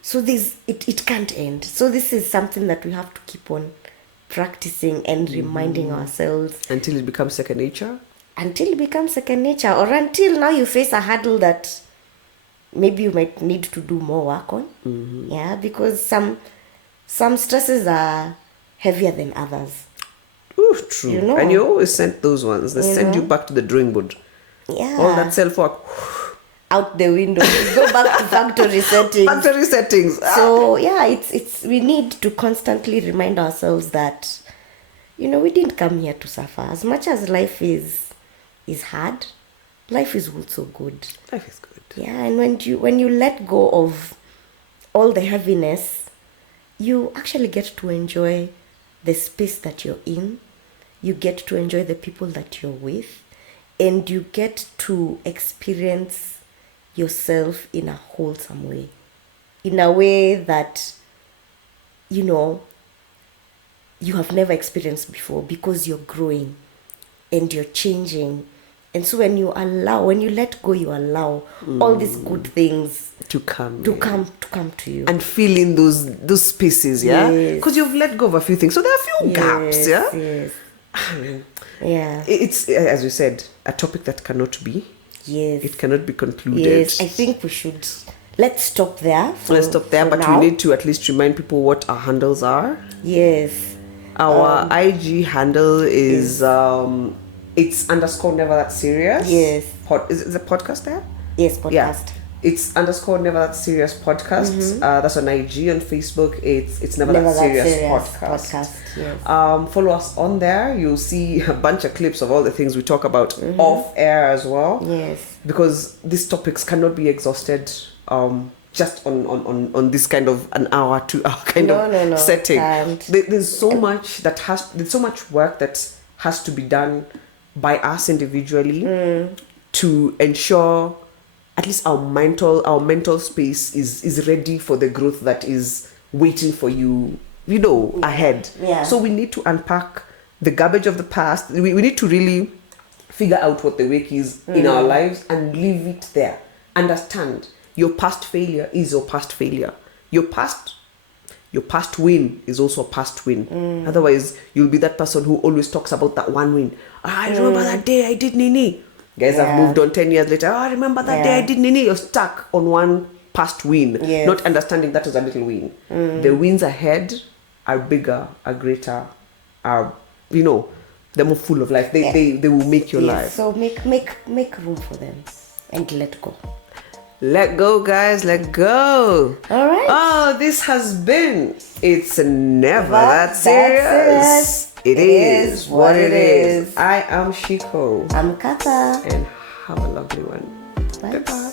So it can't end. So this is something that we have to keep on practicing and reminding ourselves Until it becomes second nature. until it becomes second nature, or until now you face a hurdle that maybe you might need to do more work on. Yeah, because some stresses are heavier than others. Ooh, true. You know. And you always send those ones. They send you back to the drawing board. Yeah. All that self-work. out the window. We go back to factory settings. Factory settings. So yeah, it's we need to constantly remind ourselves that, we didn't come here to suffer. As much as life is hard, life is also good. Life is good. Yeah, and when you let go of all the heaviness, you actually get to enjoy the space that you're in. You get to enjoy the people that you're with, and you get to experience yourself in a wholesome way, in a way that you have never experienced before, because you're growing and you're changing. And so when you let go, you allow all these good things to come to you and fill in those spaces, yeah, because Yes. you've let go of a few things, so there are a few gaps, yeah. Yes. Man, Yeah. it's, as we said, a topic that cannot be. Yes. It cannot be concluded. Yes. I think let's stop there. But now. we need to at least remind people what our handles are. Yes. Our IG handle is it's _ never that serious. Yes. Is the podcast there? Yes, podcast. Yeah. It's _ never that serious podcast. That's on IG. On Facebook, it's never that serious podcast. Yes. Follow us on there. You'll see a bunch of clips of all the things we talk about off air as well. Yes. Because these topics cannot be exhausted just on this kind of an hour 2 hour kind of setting. There's so much work that has to be done by us individually to ensure at least our mental space is ready for the growth that is waiting for you, ahead. Yeah. So we need to unpack the garbage of the past. We need to really figure out what the wake is in our lives and leave it there. Understand your past failure is your past failure. Your past win is also a past win. Otherwise, you'll be that person who always talks about that one win. I remember that day I did nini. Guys have moved on 10 years later. I remember that day I did nini. You're stuck on one past win, not understanding that is a little win. The wins ahead are bigger, are greater, are, they're more full of life. They will make your life. So make room for them and let go. Let go, guys. Let go. All right. Oh, this has been It's Never That Serious. It is what it is. I am Ciku. I'm Nkatha. And have a lovely one. Bye. Goodbye.